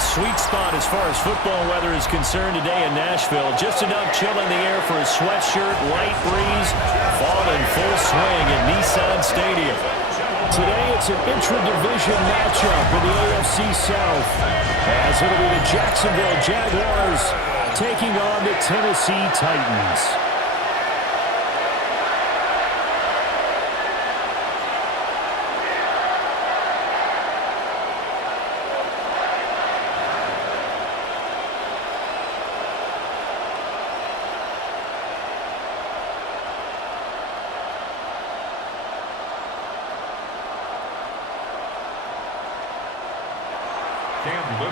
sweet spot as far as football weather is concerned today in Nashville. Just enough chill in the air for a sweatshirt, light breeze, fall in full swing at Nissan Stadium. Today it's an intra-division matchup in the AFC South, as it'll be the Jacksonville Jaguars taking on the Tennessee Titans.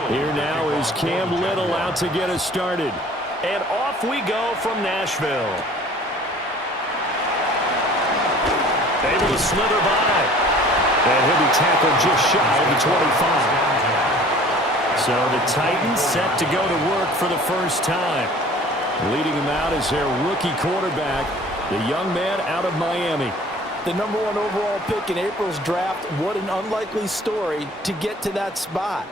Here now is Cam Little out to get us started. And off we go from Nashville. Able to slither by. And he'll be tackled just shy of the 25. So the Titans set to go to work for the first time. Leading him out is their rookie quarterback, the young man out of Miami. The #1 overall pick in April's draft. What an unlikely story to get to that spot.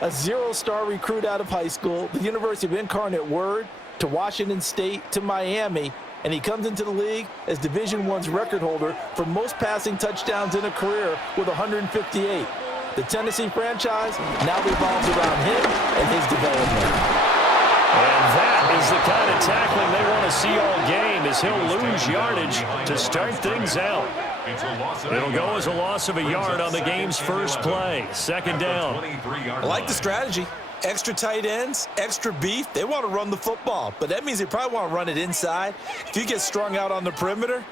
A zero-star recruit out of high school, the University of Incarnate Word, to Washington State, to Miami, and he comes into the league as Division I's record holder for most passing touchdowns in a career with 158. The Tennessee franchise now revolves around him and his development. And that is the kind of tackling they want to see all game, as he'll lose yardage to start things out. It'll go as a loss of a yard on the game's first play. Second down. I like the strategy. Extra tight ends, extra beef. They want to run the football, but that means they probably want to run it inside. If you get strung out on the perimeter,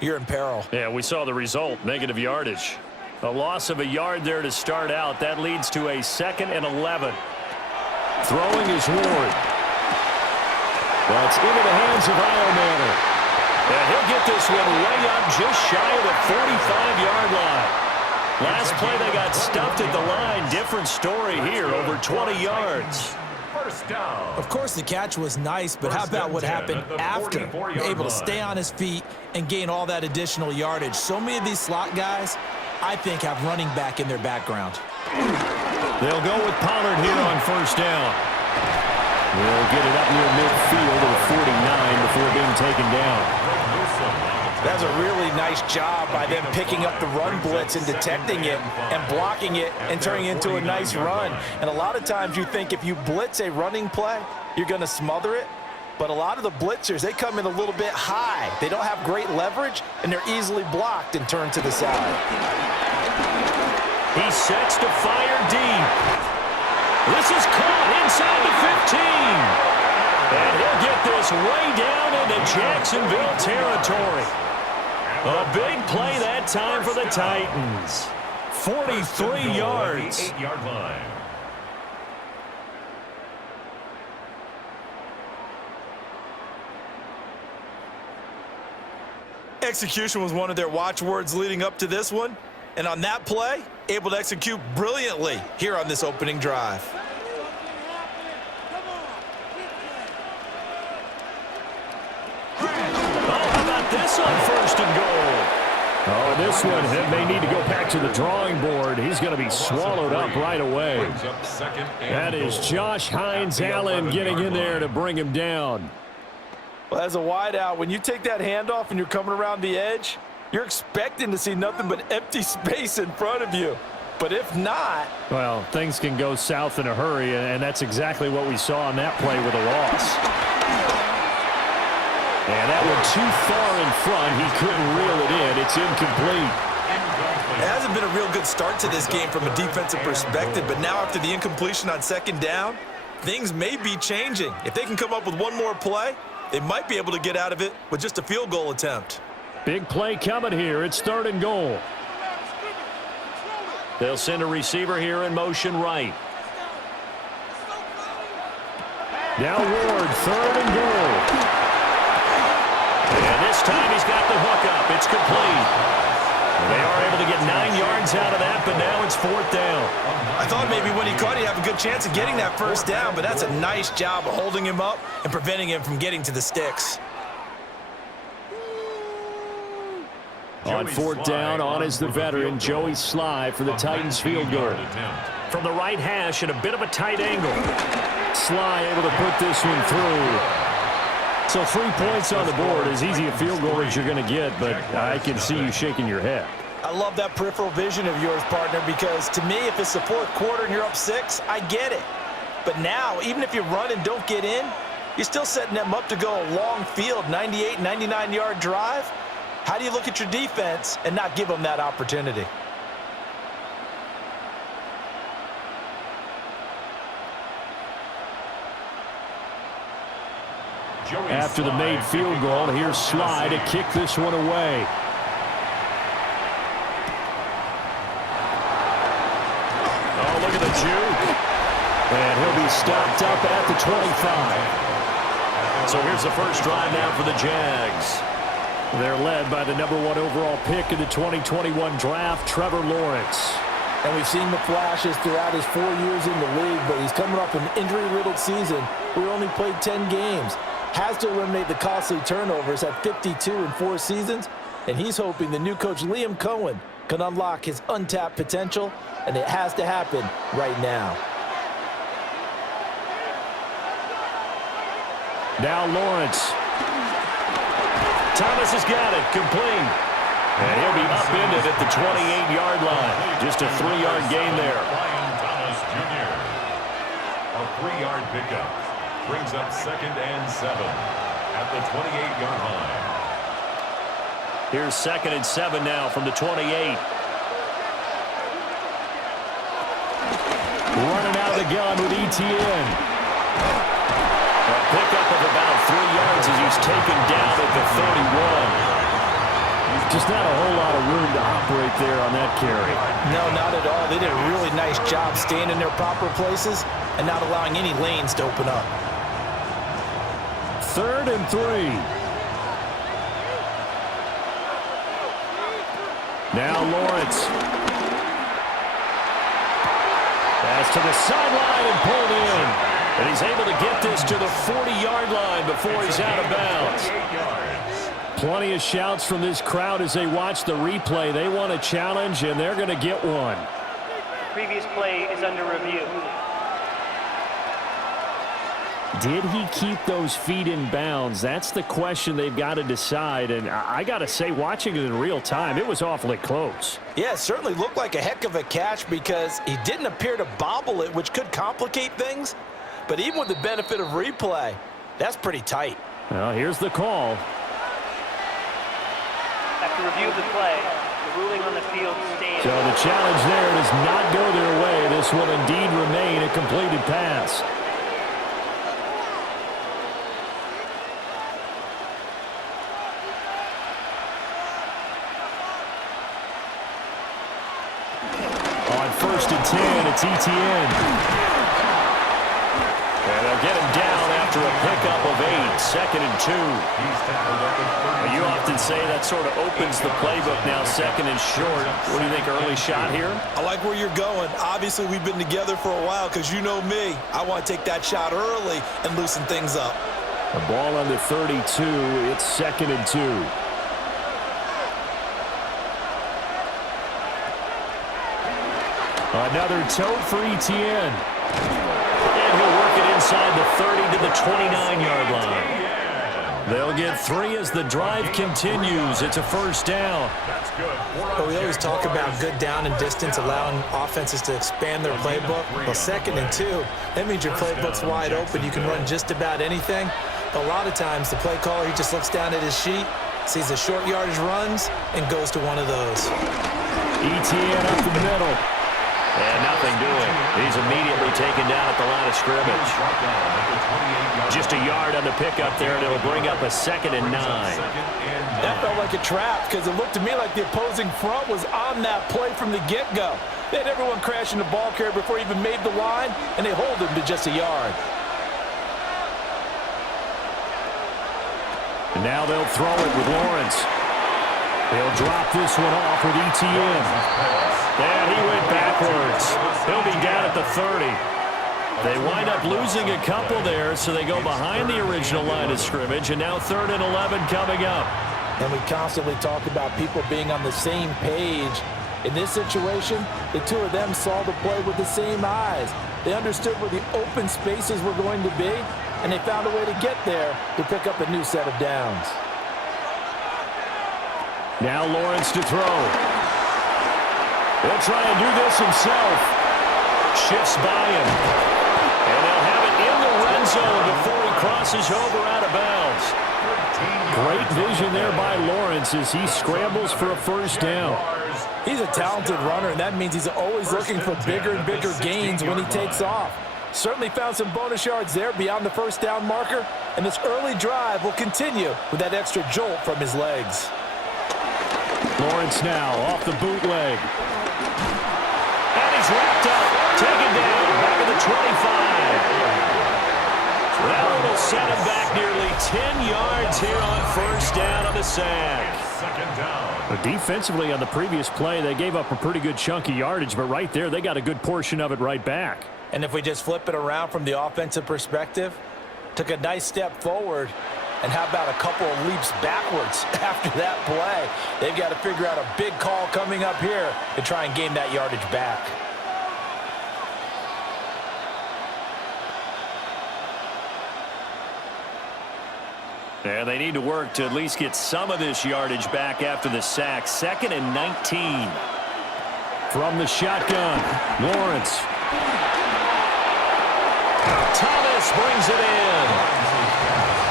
you're in peril. Yeah, we saw the result, negative yardage. A loss of a yard there to start out. That leads to a 2nd and 11. Throwing is Ward. That's into the hands of Iomanner. And he'll get this one way up just shy of the 45-yard line. Last play they got stuffed at the line. Different story here, over 20 yards. First down. Of course, the catch was nice, but how about what happened after? Able to stay on his feet and gain all that additional yardage. So many of these slot guys, I think, have running back in their background. They'll go with Pollard here on first down. They'll get it up near midfield of 49 before being taken down. That's a really nice job by them picking up the run blitz and detecting it and blocking it and turning it into a nice run. And a lot of times you think if you blitz a running play, you're going to smother it. But a lot of the blitzers, they come in a little bit high. They don't have great leverage, and they're easily blocked and turned to the side. He sets to fire deep. This is caught inside the 15. And he'll get this way down into Jacksonville territory. A big play that time for the Titans. 43 yards. 8-yard line. Execution was one of their watchwords leading up to this one. And on that play, able to execute brilliantly here on this opening drive. This on 1st and goal. Oh, this one may need to go back to the drawing board. He's going to be swallowed up right away. That is Josh Hines Allen getting in there to bring him down. Well, as a wideout, when you take that handoff and you're coming around the edge, you're expecting to see nothing but empty space in front of you. But if not... well, things can go south in a hurry, and that's exactly what we saw on that play with a loss. And that one too far in front. He couldn't reel it in. It's incomplete. It hasn't been a real good start to this game from a defensive perspective, but now after the incompletion on 2nd down, things may be changing. If they can come up with one more play, they might be able to get out of it with just a field goal attempt. Big play coming here. It's 3rd and goal. They'll send a receiver here in motion right. Now Ward, 3rd and goal. And this time he's got the hook up. It's complete. They are able to get 9 yards out of that, but now it's 4th down. I thought maybe when he caught, he'd have a good chance of getting that first down, but that's a nice job of holding him up and preventing him from getting to the sticks. On 4th down, on is the veteran, Joey Sly, for the Titans field goal. From the right hash at a bit of a tight angle. Sly able to put this one through. So 3 points on the board, as easy a field goal as you're going to get, but I can see you shaking your head. I love that peripheral vision of yours, partner, because to me, if it's the fourth quarter and you're up 6, I get it. But now, even if you run and don't get in, you're still setting them up to go a long field, 98, 99-yard drive. How do you look at your defense and not give them that opportunity? After the made field goal, here's Sly to kick this one away. Oh, look at the juke. And he'll be stopped up at the 25. So here's the first drive now for the Jags. They're led by the #1 overall pick in the 2021 draft, Trevor Lawrence. And we've seen the flashes throughout his 4 years in the league, but he's coming off an injury-riddled season where he only played 10 games. Has to eliminate the costly turnovers at 52 in 4 seasons, and he's hoping the new coach Liam Cohen can unlock his untapped potential, and it has to happen right now. Now Lawrence. Thomas has got it, complete. And he'll be upended at the 28-yard line. Just a 3-yard gain there. Thomas Jr. A 3-yard pickup brings up 2nd and 7 at the 28-yard line. Here's 2nd and 7 now from the 28. Running out of the gun with ETN. A pickup of about 3 yards as he's taken down at the 31. Just not a whole lot of room to operate there on that carry. No, not at all. They did a really nice job staying in their proper places and not allowing any lanes to open up. 3rd and 3. Now Lawrence. Pass to the sideline and pulled in. And he's able to get this to the 40-yard line before he's out of bounds. Plenty of shouts from this crowd as they watch the replay. They want a challenge, and they're going to get one. Previous play is under review. Did he keep those feet in bounds? That's the question they've got to decide. And I got to say, watching it in real time, it was awfully close. Yeah, it certainly looked like a heck of a catch because he didn't appear to bobble it, which could complicate things. But even with the benefit of replay, that's pretty tight. Well, here's the call. After review of the play, the ruling on the field stands. So the challenge there does not go their way. This will indeed remain a completed pass. On 1st and 10, it's ETN. And they'll get him down after a pickup of 8, 2nd and 2. You often say that sort of opens the playbook now, 2nd and short. What do you think, early shot here? I like where you're going. Obviously, we've been together for a while because you know me. I want to take that shot early and loosen things up. The ball on the 32. It's 2nd and 2. Another tote for ETN. And he'll work it inside the 30 to the 29-yard line. They'll get 3 as the drive continues. It's a 1st down. But we always talk about good down and distance, allowing offenses to expand their playbook. Well, 2nd and 2, that means your playbook's wide open. You can run just about anything. But a lot of times, the play caller, he just looks down at his sheet, sees the short yardage runs, and goes to one of those. ETN up the middle. And nothing doing. He's immediately taken down at the line of scrimmage. Just a yard on the pickup there, and it'll bring up a 2nd and 9. That felt like a trap because it looked to me like the opposing front was on that play from the get-go. They had everyone crashing the ball carrier before he even made the line, and they hold him to just a yard. And now they'll throw it with Lawrence. They'll drop this one off with ETN. And he went backwards. He'll be down at the 30. They wind up losing a couple there, so they go behind the original line of scrimmage, and now 3rd and 11 coming up. And we constantly talk about people being on the same page In this situation, the two of them saw the play with the same eyes. They understood where the open spaces were going to be, and they found a way to get there to pick up a new set of downs. Now Lawrence to throw. He'll try and do this himself. Shifts by him. And they'll have it in the red zone before he crosses over out of bounds. Great vision there by Lawrence as he scrambles for a first down. He's a talented runner, and that means he's always looking for bigger and bigger gains when he takes off. Certainly found some bonus yards there beyond the first down marker, and this early drive will continue with that extra jolt from his legs. Lawrence now off the bootleg. And he's wrapped up. Taken down back at the 25. That one will set him back nearly 10 yards here on first down on the sack. Second down. But defensively on the previous play, they gave up a pretty good chunk of yardage, but right there, they got a good portion of it right back. And if we just flip it around from the offensive perspective, took a nice step forward, and how about a couple of leaps backwards after that play? They've got to figure out a big call coming up here to try and gain that yardage back. And they need to work to at least get some of this yardage back after the sack. 2nd and 19. From the shotgun, Lawrence. Thomas brings it in.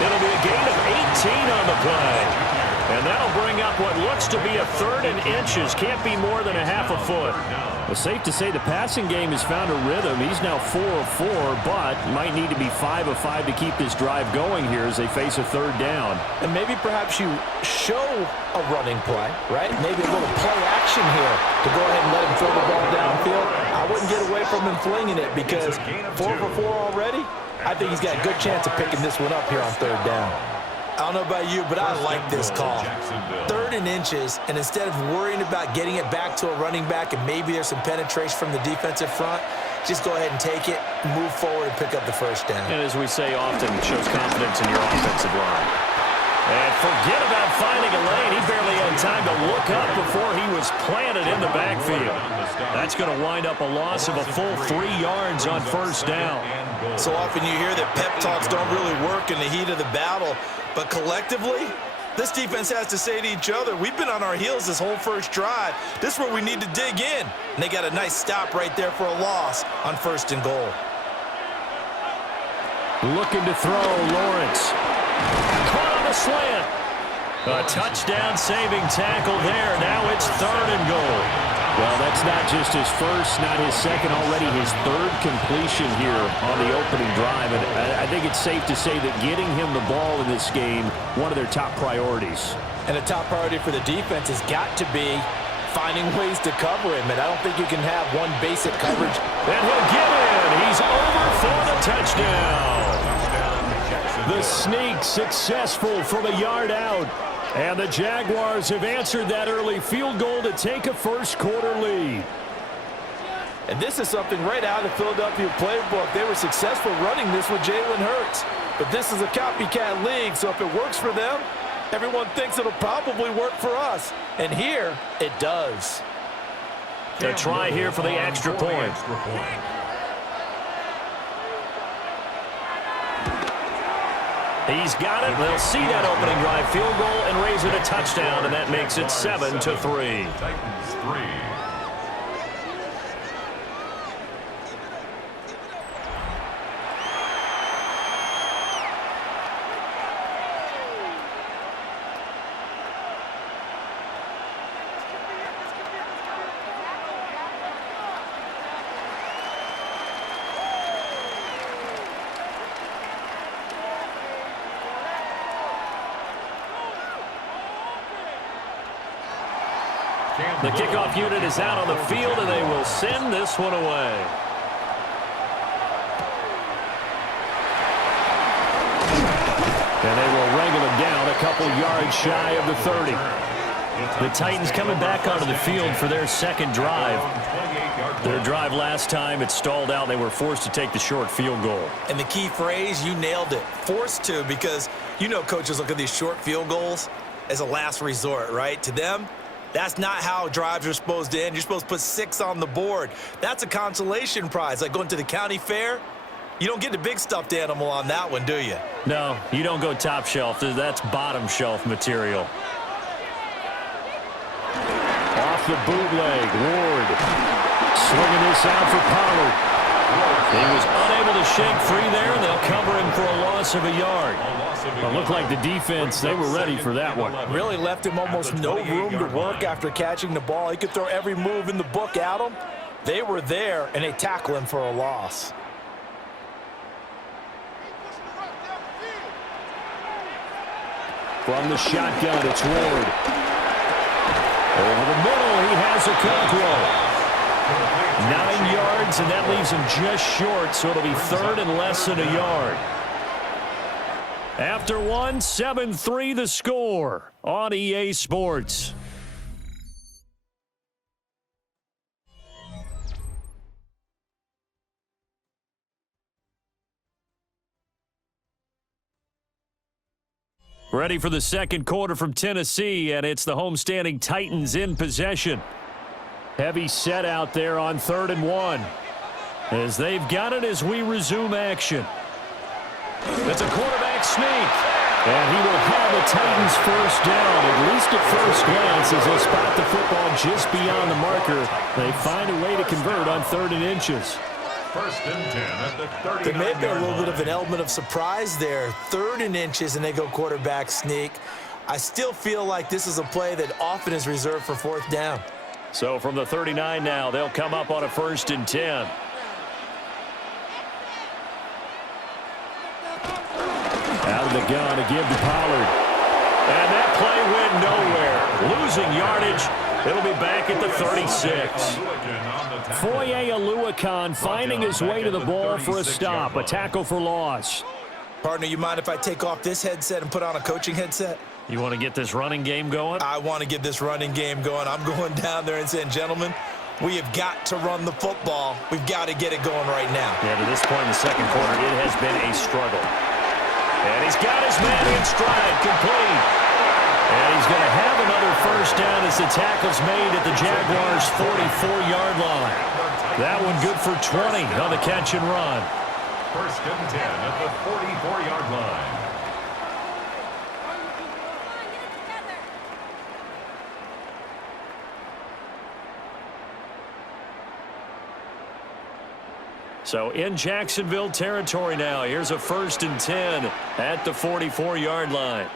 It'll be a gain of 18 on the play. And that'll bring up what looks to be a 3rd and inches. Can't be more than a half a foot. Well, safe to say the passing game has found a rhythm. He's now 4 of 4, but might need to be 5 of 5 to keep this drive going here as they face a 3rd down. And maybe perhaps you show a running play, right? Maybe a little play action here to go ahead and let him throw the ball downfield. I wouldn't get away from him flinging it because 4 for 4 already. I think he's got a good chance of picking this one up here on 3rd down. I don't know about you, but I like this call. 3rd and inches, and instead of worrying about getting it back to a running back and maybe there's some penetration from the defensive front, just go ahead and take it, move forward, and pick up the first down. And as we say often, it shows confidence in your offensive line. And forget about finding a lane. He barely had time to look up before he was planted in the backfield. That's going to wind up a loss of a full 3 yards on first down. So often you hear that pep talks don't really work in the heat of the battle, but collectively, this defense has to say to each other, we've been on our heels this whole first drive. This is where we need to dig in. And they got a nice stop right there for a loss on 1st and goal. Looking to throw, Lawrence. Caught on the slant. A touchdown-saving tackle there. Now it's 3rd and goal. Well, that's not just his first, not his second, already his 3rd completion here on the opening drive. And I think it's safe to say that getting him the ball in this game, one of their top priorities. And a top priority for the defense has got to be finding ways to cover him. And I don't think you can have one basic coverage. And he'll get in. He's over for the touchdown. The sneak successful from a yard out. And the Jaguars have answered that early field goal to take a first-quarter lead. And this is something right out of the Philadelphia playbook. They were successful running this with Jalen Hurts. But this is a copycat league, so if it works for them, everyone thinks it'll probably work for us. And here, it does. A try here for the extra point. He's got it. They'll see that opening drive field goal and raise it a touchdown, and that makes it 7-3. Titans 3. The kickoff unit is out on the field, and they will send this one away. And they will wrangle him down a couple yards shy of the 30. The Titans coming back onto the field for their 2nd drive. Their drive last time, it stalled out. They were forced to take the short field goal. And the key phrase, you nailed it, forced to, because you know coaches look at these short field goals as a last resort, right? To them, That's not how drives are supposed to end. You're supposed to put 6 on the board. That's a consolation prize, like going to the county fair. You don't get the big stuffed animal on that one, do you? No, you don't go top shelf. That's bottom shelf material. Off the bootleg, Ward swinging this out for Pollard. He was unable to shake free there, and they'll cover him for a loss of a yard. It looked like the defense, they were ready for that one. Really left him almost no room to work after catching the ball. He could throw every move in the book at him. They were there, and they tackle him for a loss. From the shotgun, it's Ward. Over the middle, he has a control. 9 yards, and that leaves him just short, so it'll be third and less than a yard. After one, 7-3 the score on EA Sports. Ready for the second quarter from Tennessee, and it's the homestanding Titans in possession. Heavy set out there on 3rd and 1. As they've got it as we resume action. It's a quarterback sneak. And he will have the Titans first down, at least at first glance, as they spot the football just beyond the marker. They find a way to convert on 3rd and inches. First and 10 at the 39-yard line. There may be a little bit of an element of surprise there. 3rd and inches, and they go quarterback sneak. I still feel like this is a play that often is reserved for 4th down. So from the 39 now, they'll come up on a 1st and 10. Out of the gun to give to Pollard. And that play went nowhere. Losing yardage. It'll be back at the 36. Foye Oluokun finding his way to the ball for a stop. A tackle for loss. Partner, you mind if I take off this headset and put on a coaching headset? You want to get this running game going? I want to get this running game going. I'm going down there and saying, gentlemen, we have got to run the football. We've got to get it going right now. Yeah, to this point in the second quarter, it has been a struggle. And he's got his man in stride, complete. And he's going to have another first down as the tackle's made at the Jaguars' 44-yard line. That one good for 20 on the catch and run. First and 10 at the 44-yard line. So in Jacksonville territory now. Here's a 1st and 10 at the 44-yard line.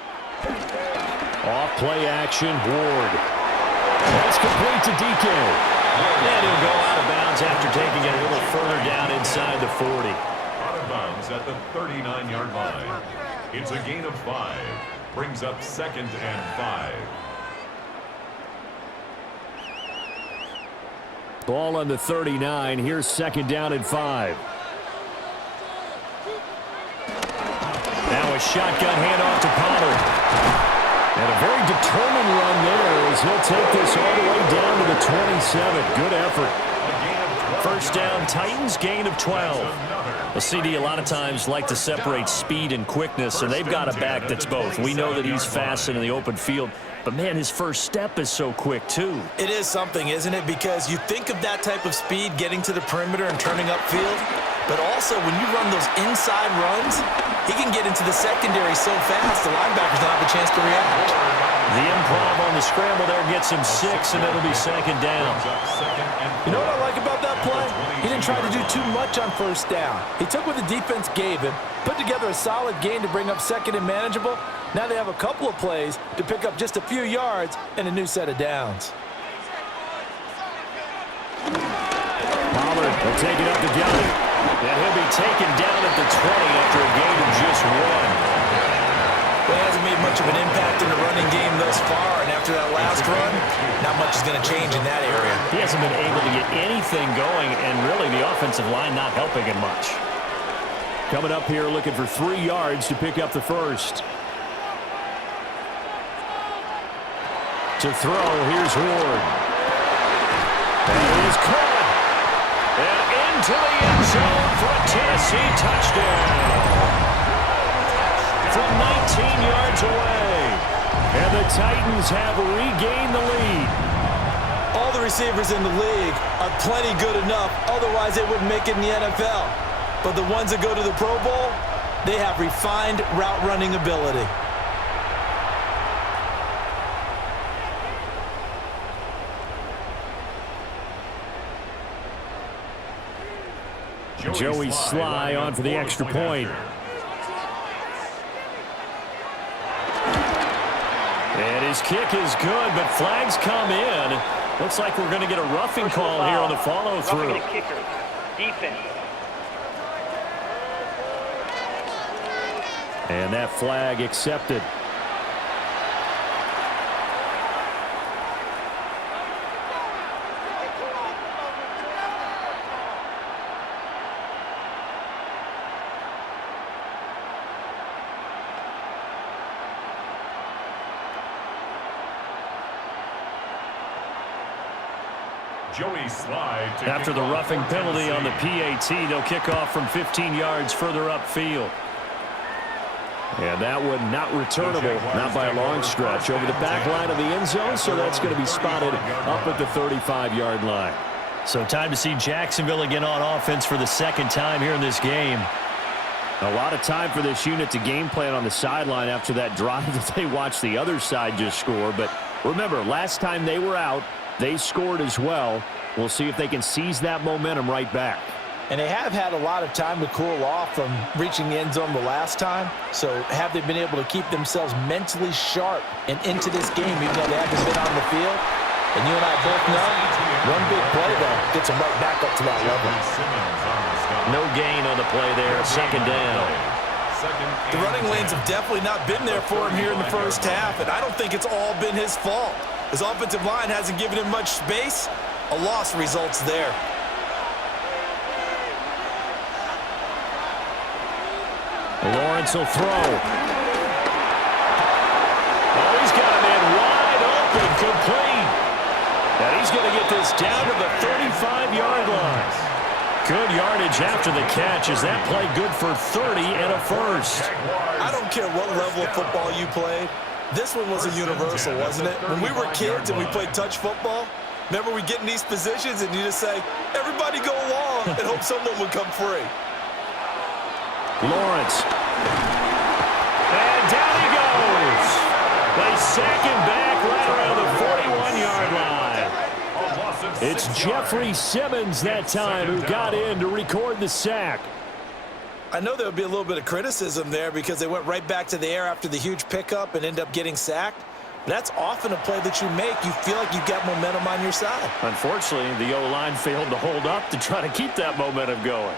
Off play action, Ward. That's complete to DK. And he'll go out of bounds after taking it a little further down inside the 40. Out of bounds at the 39-yard line. It's a gain of 5. Brings up 2nd and 5. Ball on the 39. Here's 2nd down and 5. Now a shotgun handoff to Pollard. And a very determined run there as he'll take this all the way down to the 27. Good effort. First down, Titans, gain of 12. A CD a lot of times like to separate speed and quickness, and they've got a back that's both. We know that he's fast in the open field, but, man, his first step is so quick, too. It is something, isn't it? Because you think of that type of speed getting to the perimeter and turning upfield, but also when you run those inside runs, he can get into the secondary so fast the linebackers don't have a chance to react. The improv on the scramble there gets him 6, and it'll be 2nd down. You know what I like about that play? He didn't try to do too much on first down. He took what the defense gave him, put together a solid gain to bring up 2nd and manageable. Now they have a couple of plays to pick up just a few yards and a new set of downs. Pollard will take it up the gut. And he'll be taken down at the 20 after a gain of just 1. Well, he hasn't made much of an impact in the running game thus far, and after that last run, not much is going to change in that area. He hasn't been able to get anything going, and really the offensive line not helping him much. Coming up here looking for 3 yards to pick up the first. To throw, here's Ward. And it is caught. And into the end zone for a Tennessee touchdown. From 19 yards away. And the Titans have regained the lead. All the receivers in the league are plenty good enough. Otherwise, they wouldn't make it in the NFL. But the ones that go to the Pro Bowl, they have refined route running ability. Joey Sly on for the extra point. And his kick is good, but flags come in. Looks like we're going to get a roughing call here on the follow-through. Roughing the kicker. Defense. And that flag accepted. Joey Sly After the roughing penalty on the PAT, they'll kick off from 15 yards further upfield. And that one not returnable, not by a long stretch, over the back line of the end zone, so that's going to be spotted up at the 35-yard line. So time to see Jacksonville again on offense for the second time here in this game. A lot of time for this unit to game plan on the sideline after that drive that they watched the other side just score. But remember, last time they were out, they scored as well. We'll see if they can seize that momentum right back. And they have had a lot of time to cool off from reaching the end zone the last time. So have they been able to keep themselves mentally sharp and into this game, even though they haven't been on the field? And you and I both know, one big play, though, gets them right back up to that level. No gain on the play there, second down. The running lanes have definitely not been there for him here in the first half, and I don't think it's all been his fault. His offensive line hasn't given him much space. A loss results there. Lawrence will throw. Oh, he's got him in wide open, complete. And he's going to get this down to the 35-yard line. Good yardage after the catch. Is that play good for 30 and a first? I don't care what level of football you played. This one was a universal, wasn't it? When we were kids and we played touch football, remember we get in these positions and you just say, everybody go along and hope someone would come free. Lawrence. And down he goes. They sack him back right around the 41-yard line. It's Jeffrey Simmons that time who got in to record the sack. I know there would be a little bit of criticism there because they went right back to the air after the huge pickup and end up getting sacked. But that's often a play that you make. You feel like you've got momentum on your side. Unfortunately, the O-line failed to hold up to try to keep that momentum going.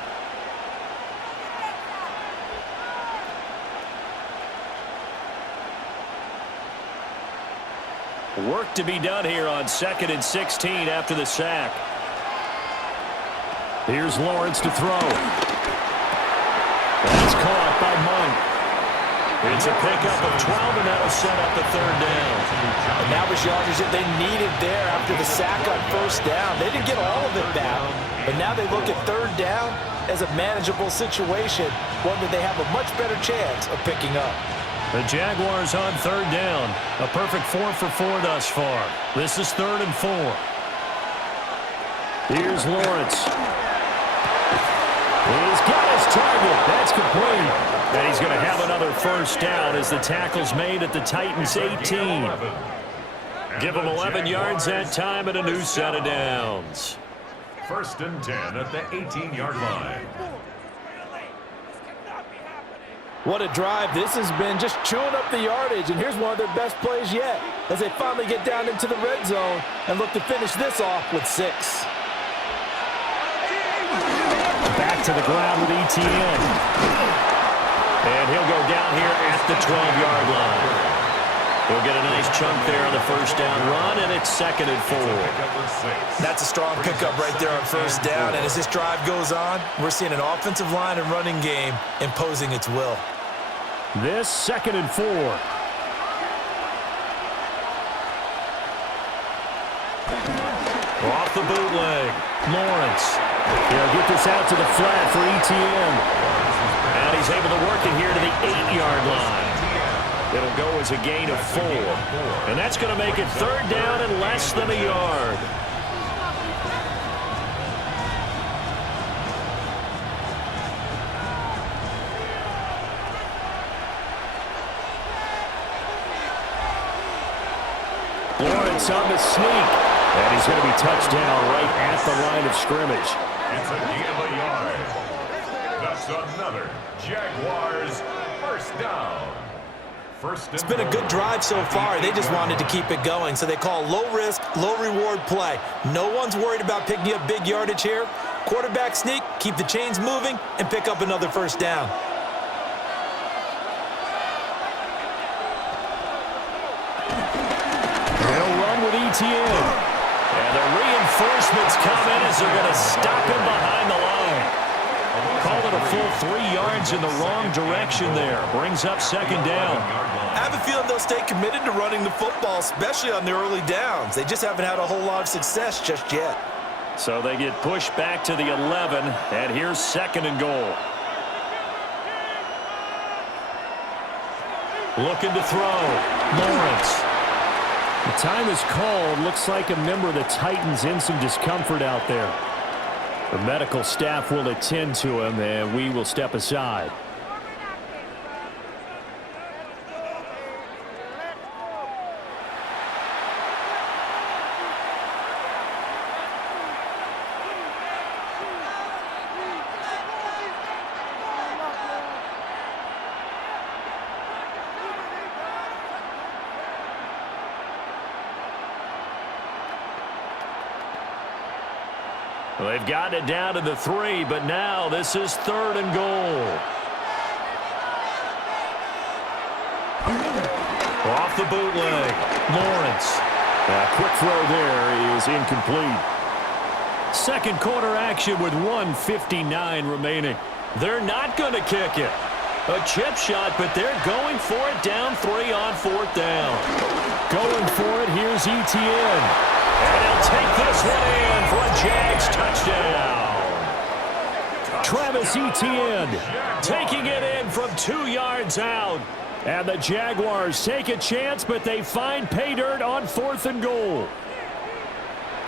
Work to be done here on 2nd and 16 after the sack. Here's Lawrence to throw. That's caught by Monk. It's a pickup of 12, and that'll set up the third down. And that was yardage that they needed there after the sack on first down. They didn't get all of it back, but now they look at third down as a manageable situation, one that they have a much better chance of picking up. The Jaguars on third down. A perfect 4 for 4 thus far. This is 3rd and 4. Here's Lawrence. He's got his target. That's complete. And he's going to have another first down as the tackle's made at the Titans' 18. Give him 11 yards that time and a new set of downs. 1st and 10 at the 18-yard line. What a drive. This has been just chewing up the yardage, and here's one of their best plays yet as they finally get down into the red zone and look to finish this off with 6. Back to the ground with ETN. And he'll go down here at the 12-yard line. He'll get a nice chunk there on the first down run, and it's 2nd and 4. That's a strong pickup right there on first down, and as this drive goes on, we're seeing an offensive line and running game imposing its will. This 2nd and 4. Off the bootleg. Lawrence. He'll get this out to the flat for ETN. And he's able to work it here to the 8-yard line. It'll go as a gain of 4. And that's going to make it 3rd down and less than a yard. Lawrence on the sneak. And he's going to be touched down right at the line of scrimmage. It's a gain of a yard. That's another Jaguars first down. It's been a good drive so far. They just wanted to keep it going, so they call low-risk, low-reward play. No one's worried about picking up big yardage here. Quarterback sneak, keep the chains moving, and pick up another first down. They'll run with ETN. And the reinforcements come in as they're going to stop him behind the line. Call it a full 3 yards in the wrong direction there. Brings up 2nd down. I have a feeling they'll stay committed to running the football, especially on the early downs. They just haven't had a whole lot of success just yet. So they get pushed back to the 11, and here's 2nd and goal. Looking to throw. Lawrence. The time is called. Looks like a member of the Titans in some discomfort out there. The medical staff will attend to him, and we will step aside. Well, they've gotten it down to the 3, but now this is 3rd and goal. Off the bootleg. Lawrence. Quick throw there is incomplete. 2nd quarter action with 1:59 remaining. They're not going to kick it. A chip shot, but they're going for it down 3 on 4th down. Going for it, here's ETN. And he'll take this one in for a Jags touchdown. Travis Etienne taking it in from 2 yards out. And the Jaguars take a chance, but they find pay dirt on 4th and goal.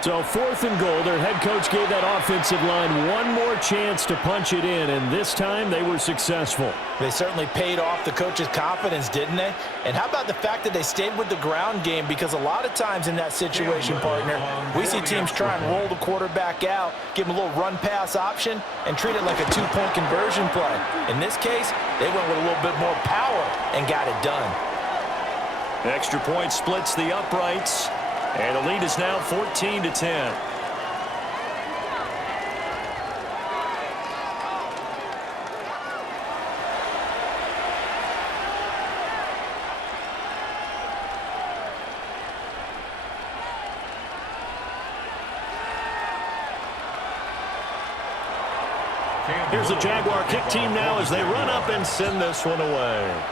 So 4th and goal, their head coach gave that offensive line one more chance to punch it in, and this time they were successful. They certainly paid off the coach's confidence, didn't they? And how about the fact that they stayed with the ground game? Because a lot of times in that situation, partner, we see teams try and roll the quarterback out, give him a little run-pass option, and treat it like a 2-point conversion play. In this case, they went with a little bit more power and got it done. Extra point splits the uprights. And the lead is now 14-10. Here's the Jaguar kick team now as they run up and send this one away.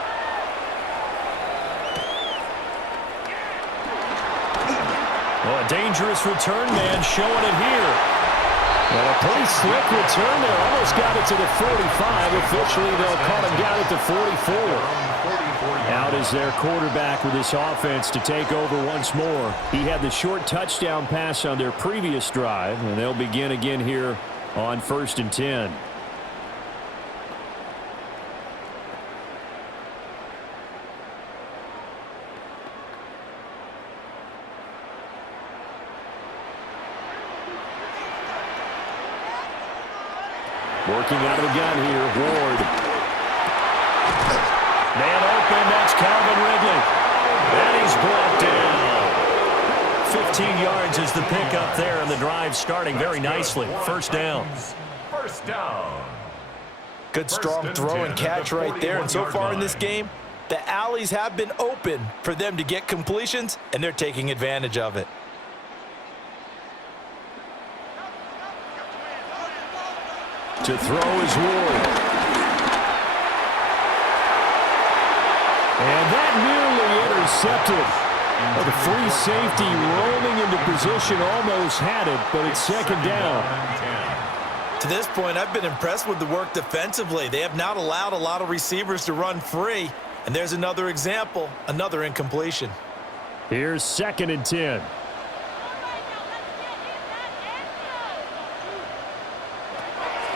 Well, a dangerous return man showing it here. And a pretty slick return there. Almost got it to the 45. Officially, they'll call him down at the 44. Out is their quarterback with this offense to take over once more. He had the short touchdown pass on their previous drive, and they'll begin again here on 1st and 10. Working out of the gun here, Ward. Man open, that's Calvin Ridley. And he's brought down. 15 yards is the pickup there, and the drive starting very nicely. First down. First down. Good strong throw and catch right there. And so far in this game, the alleys have been open for them to get completions, and they're taking advantage of it. To throw is Ward. And that nearly intercepted. Well, the free safety rolling into position almost had it, but it's 2nd down. To this point, I've been impressed with the work defensively. They have not allowed a lot of receivers to run free. And there's another example, another incompletion. Here's 2nd and 10.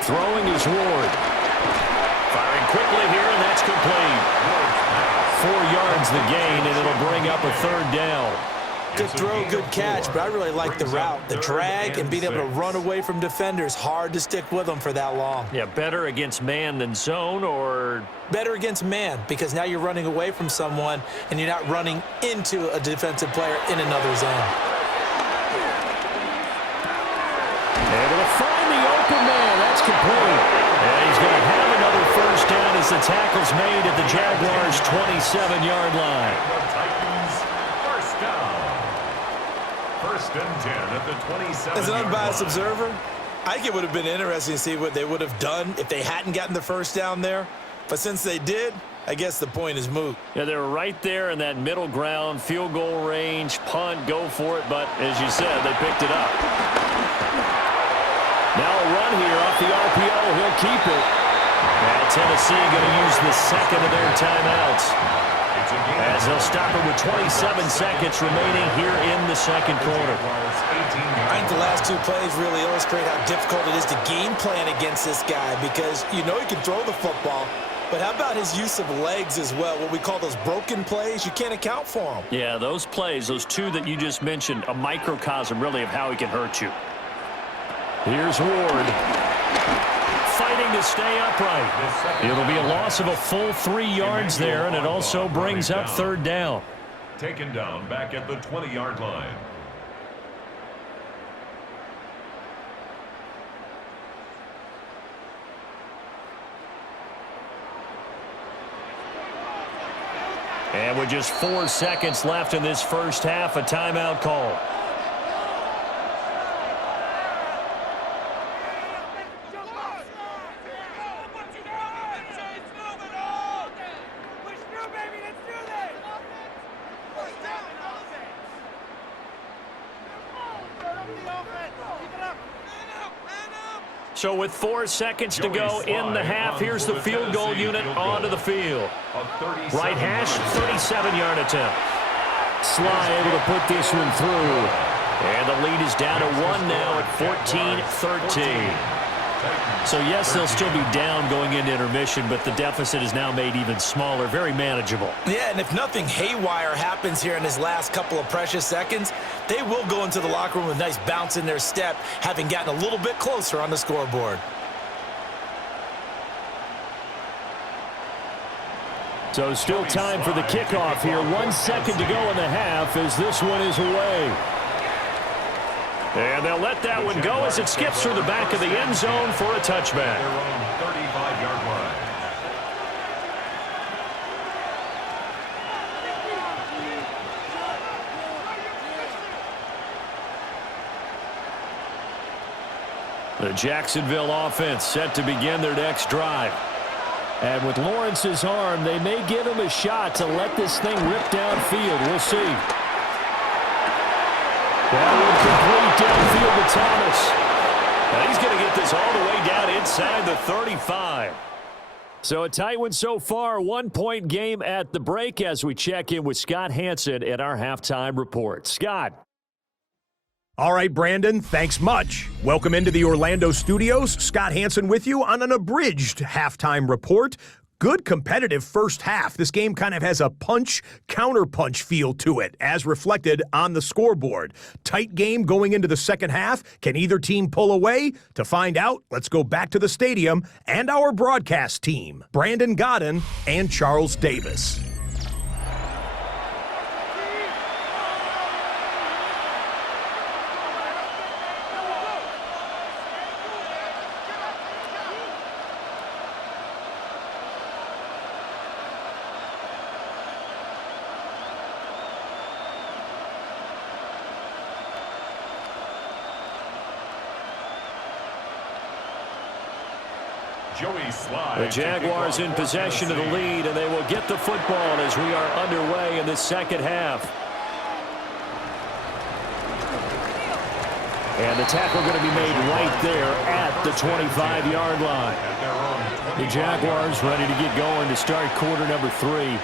Throwing is Ward. Firing quickly here, and that's complete. 4 yards the gain, and it'll bring up a 3rd down. Good throw, good catch, but I really like the route. The drag and being able to run away from defenders. Hard to stick with them for that long. Yeah, better against man than zone, or? Better against man, because now you're running away from someone and you're not running into a defensive player in another zone. Able to find the open man. That's complete. And he's going to have another 1st down as the tackle's made at the Jaguars' 27-yard line. Titans, 1st down. 1st and 10 at the 27. As an unbiased observer, I think it would have been interesting to see what they would have done if they hadn't gotten the 1st down there. But since they did, I guess the point is moot. Yeah, they were right there in that middle ground, field goal range, punt, go for it. But as you said, they picked it up. Now a run here off the RPO. He'll keep it. Now Tennessee going to use the 2nd of their timeouts, as they'll stop it with 27 seconds remaining here in the 2nd quarter. I think the last 2 plays really illustrate how difficult it is to game plan against this guy, because you know he can throw the football, but how about his use of legs as well? What we call those broken plays, you can't account for them. Yeah, those plays, those 2 that you just mentioned, a microcosm really of how he can hurt you. Here's Ward. Fighting to stay upright. It'll be a loss of a full 3 yards there, and it also brings up 3rd down. Taken down back at the 20-yard line. And with just 4 seconds left in this 1st half, a timeout call. So with 4 seconds to go in the half, here's the field goal unit onto the field. Right hash, 37-yard attempt. Sly able to put this one through. And the lead is down to 1 now at 14-13. So yes, they'll still be down going into intermission, but the deficit is now made even smaller, very manageable. Yeah, and if nothing haywire happens here in his last couple of precious seconds, they will go into the locker room with a nice bounce in their step, having gotten a little bit closer on the scoreboard. So still time for the kickoff here. 1 second to go in the half as this one is away. And they'll let that one go as it skips through the back of the end zone for a touchback. Their own 35-yard line. The Jacksonville offense set to begin their next drive. And with Lawrence's arm, they may give him a shot to let this thing rip downfield. We'll see. That one complete downfield to Thomas. Now he's going to get this all the way down inside the 35. So a tight one so far. 1-point game at the break as we check in with Scott Hansen at our halftime report. Scott. All right, Brandon, thanks much. Welcome into the Orlando studios. Scott Hansen with you on an abridged halftime report. Good competitive first half. This game kind of has a punch-counterpunch feel to it, as reflected on the scoreboard. Tight game going into the second half. Can either team pull away? To find out, let's go back to the stadium and our broadcast team, Brandon Godden and Charles Davis. The Jaguars in possession of the lead, and they will get the football as we are underway in the second half. And the tackle going to be made right there at the 25-yard line. The Jaguars ready to get going to start quarter number 3.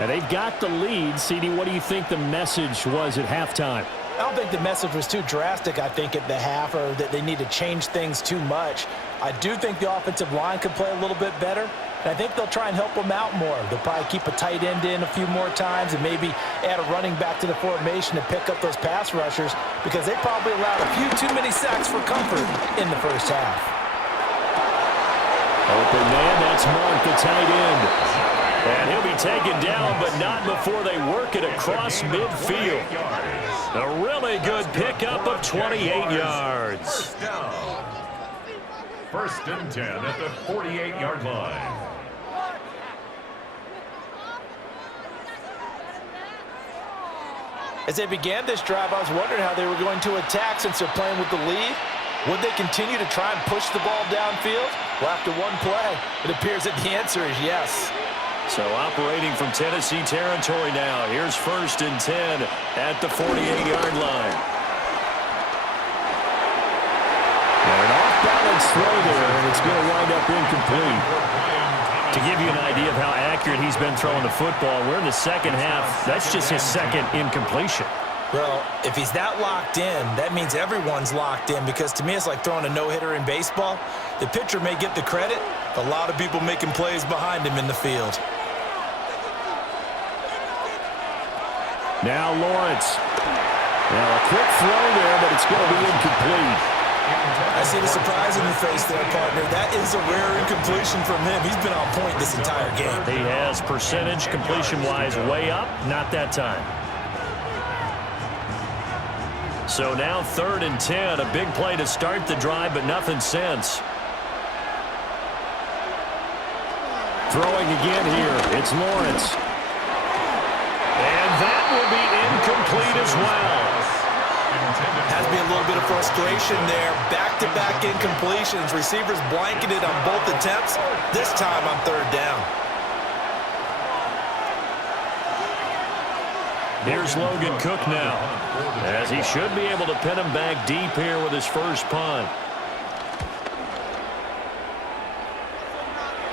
And they've got the lead. CD, what do you think the message was at halftime? I don't think the message was too drastic, I think, at the half, or that they need to change things too much. I do think the offensive line could play a little bit better, and I think they'll try and help them out more. They'll probably keep a tight end in a few more times and maybe add a running back to the formation to pick up those pass rushers, because they probably allowed a few too many sacks for comfort in the first half. Open man, that's Mark, the tight end. And he'll be taken down, but not before they work it across midfield. A really good pickup of 28 yards. First and 10 at the 48-yard line. As they began this drive, I was wondering how they were going to attack since they're playing with the lead. Would they continue to try and push the ball downfield? Well, after one play, it appears that the answer is yes. So operating from Tennessee territory now. Here's first and 10 at the 48-yard line. And an off-balance throw there, and it's going to wind up incomplete. To give you an idea of how accurate he's been throwing the football, we're in the second half. That's just his second incompletion. Well, if he's that locked in, that means everyone's locked in, because to me it's like throwing a no-hitter in baseball. The pitcher may get the credit, a lot of people making plays behind him in the field. Now Lawrence. Now a quick throw there, but it's going to be incomplete. I see the surprise in your face there, partner. That is a rare incompletion from him. He's been on point this entire game. He has percentage completion-wise way up, not that time. So now 3rd and 10, a big play to start the drive, but nothing since. Throwing again here, it's Lawrence. And that will be incomplete as well. Has to be a little bit of frustration there. Back-to-back incompletions. Receivers blanketed on both attempts, this time on 3rd down. Here's Logan Cook now, as he should be able to pin him back deep here with his first punt.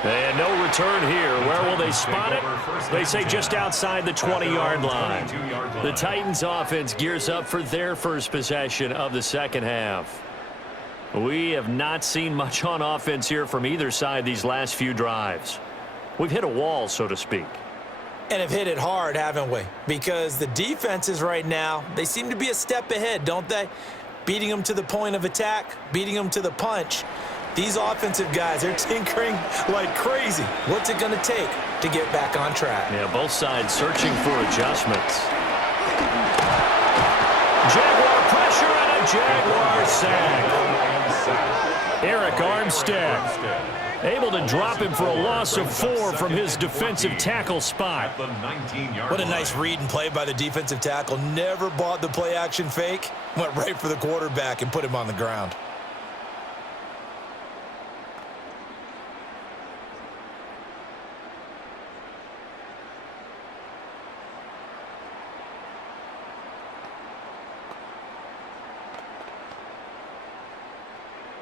And no return here. Where will they spot it? They say just outside the 20-yard line. The Titans offense gears up for their first possession of the second half. We have not seen much on offense here from either side these last few drives. We've hit a wall, so to speak. And have hit it hard, haven't we? Because the defenses right now, they seem to be a step ahead, don't they? Beating them to the point of attack, beating them to the punch. These offensive guys, they're tinkering like crazy. What's it going to take to get back on track? Yeah, both sides searching for adjustments. Jaguar pressure and a Jaguar sack. Eric Armstead able to drop him for a loss of 4 from his defensive tackle spot. What a nice read and play by the defensive tackle. Never bought the play-action fake. Went right for the quarterback and put him on the ground.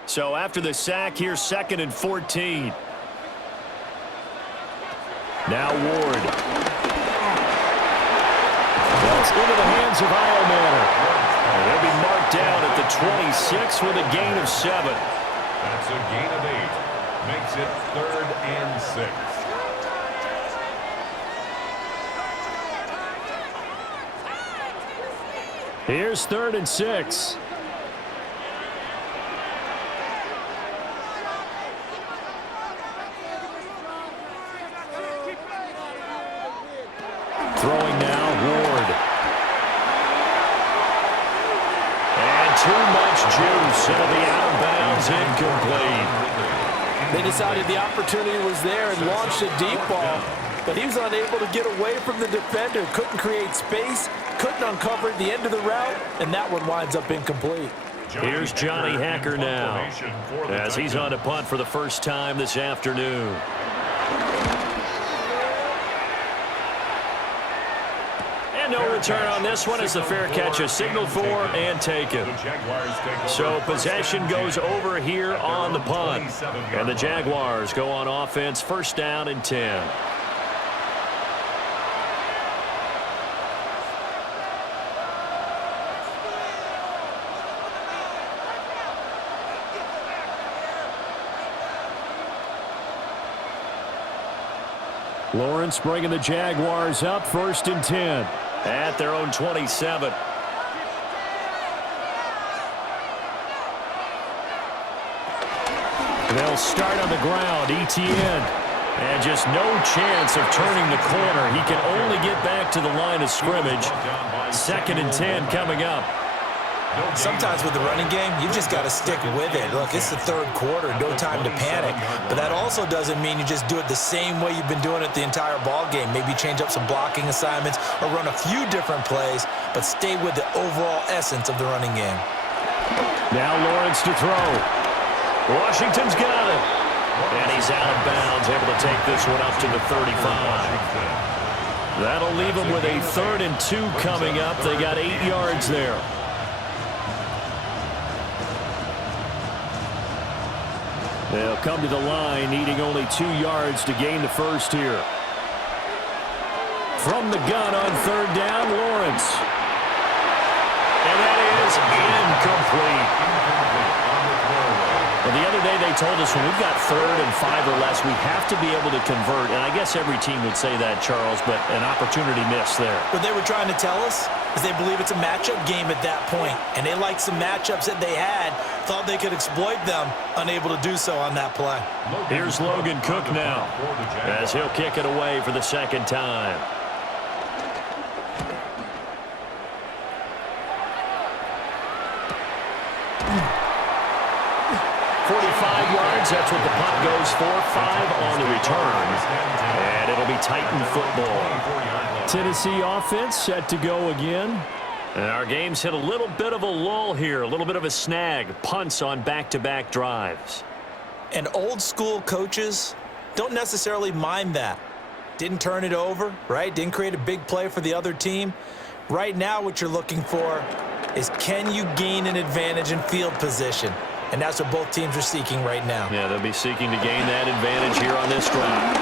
So after the sack, here's 2nd and 14. Now Ward. That's into the hands of Iomanner. And he'll be marked down at the 26 with a gain of 7. That's a gain of 8. Makes it 3rd and 6. Here's 3rd and 6. Throwing now, Ward. And too much juice. It'll be out of bounds, incomplete. They decided the opportunity was there and launched a deep ball, but he was unable to get away from the defender. Couldn't create space, couldn't uncover the end of the route, and that one winds up incomplete. Here's Johnny Hacker now, as he's on to punt for the first time this afternoon. And no return on this one as the fair catch is signaled for and taken. So possession goes over here on the punt. And the Jaguars go on offense, 1st down and 10. Lawrence bringing the Jaguars up 1st and 10 at their own 27. They'll start on the ground. ETN. And just no chance of turning the corner. He can only get back to the line of scrimmage. 2nd and 10 coming up. Sometimes with the running game, you just got to stick with it. Look, it's the 3rd quarter, no time to panic. But that also doesn't mean you just do it the same way you've been doing it the entire ball game. Maybe change up some blocking assignments or run a few different plays, but stay with the overall essence of the running game. Now Lawrence to throw. Washington's got it. And he's out of bounds, able to take this one up to the 35. That'll leave him with a 3rd and 2 coming up. They got 8 yards there. They'll come to the line, needing only 2 yards to gain the first here. From the gun on 3rd down, Lawrence. And that is incomplete. Well, the other day they told us when we've got 3rd and 5 or less, we have to be able to convert. And I guess every team would say that, Charles, but an opportunity missed there. What they were trying to tell us is they believe it's a matchup game at that point. And they liked some matchups that they had, thought they could exploit them, unable to do so on that play. Here's Logan Cook now, as he'll kick it away for the 2nd time. 45 yards, that's what the punt goes for. 5 on the return. And it'll be Titan football. Tennessee offense set to go again. And our game's hit a little bit of a lull here, a little bit of a snag. Punts on back-to-back drives. And old school coaches don't necessarily mind that. Didn't turn it over, right? Didn't create a big play for the other team. Right now what you're looking for is, can you gain an advantage in field position? And that's what both teams are seeking right now. Yeah, they'll be seeking to gain that advantage here on this drive.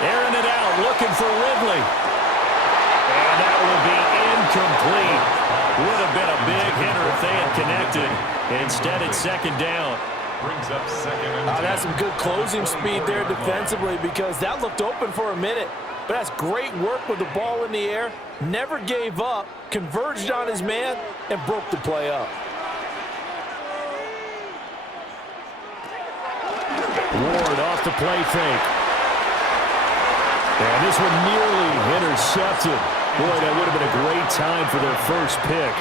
Airing it out, looking for Ridley. And that will be incomplete. Would have been a big hitter if they had connected. Instead, it's 2nd down. Brings up 2nd and 10. That's some good closing speed there defensively, because that looked open for a minute. But that's great work with the ball in the air. Never gave up, converged on his man, and broke the play up. Ward off the play fake. And this one nearly intercepted. Boy, that would have been a great time for their first pick.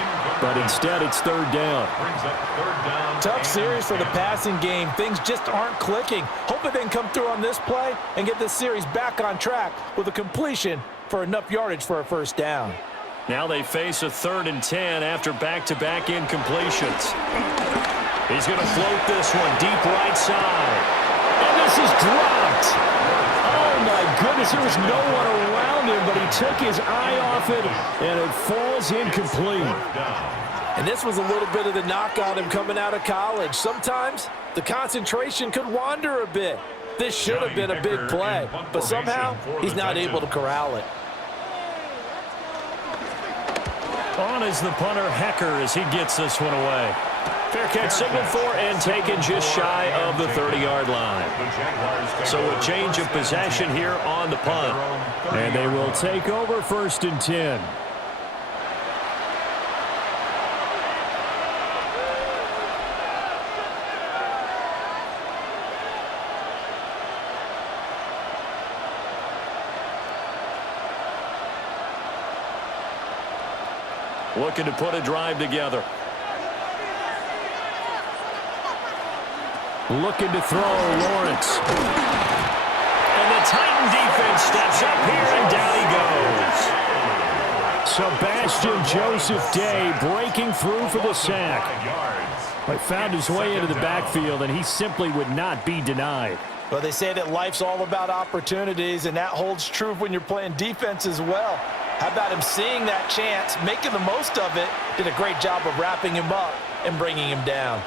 But instead, it's 3rd down. Brings up 3rd down. Tough series for the passing game. Things just aren't clicking. Hoping they can come through on this play and get this series back on track with a completion for enough yardage for a 1st down. Now they face a 3rd and 10 after back-to-back incompletions. He's going to float this one deep right side. And this is dropped. Oh, my goodness. There was no one around him, but he took his eye off it, and it falls incomplete. And this was a little bit of the knock on him coming out of college. Sometimes the concentration could wander a bit. This should have been a big play, but somehow he's not able to corral it. On is the punter, Hecker, as he gets this one away. Fair catch signaled for and taken just shy of the 30-yard line. So a change of possession here on the punt. And they will take over 1st and 10. Looking to put a drive together. Looking to throw, Lawrence. And the Titan defense steps up here, and down he goes. Sebastian Joseph Day breaking through for the sack. But found his way into the backfield, and he simply would not be denied. Well, they say that life's all about opportunities, and that holds true when you're playing defense as well. How about him seeing that chance, making the most of it, did a great job of wrapping him up and bringing him down.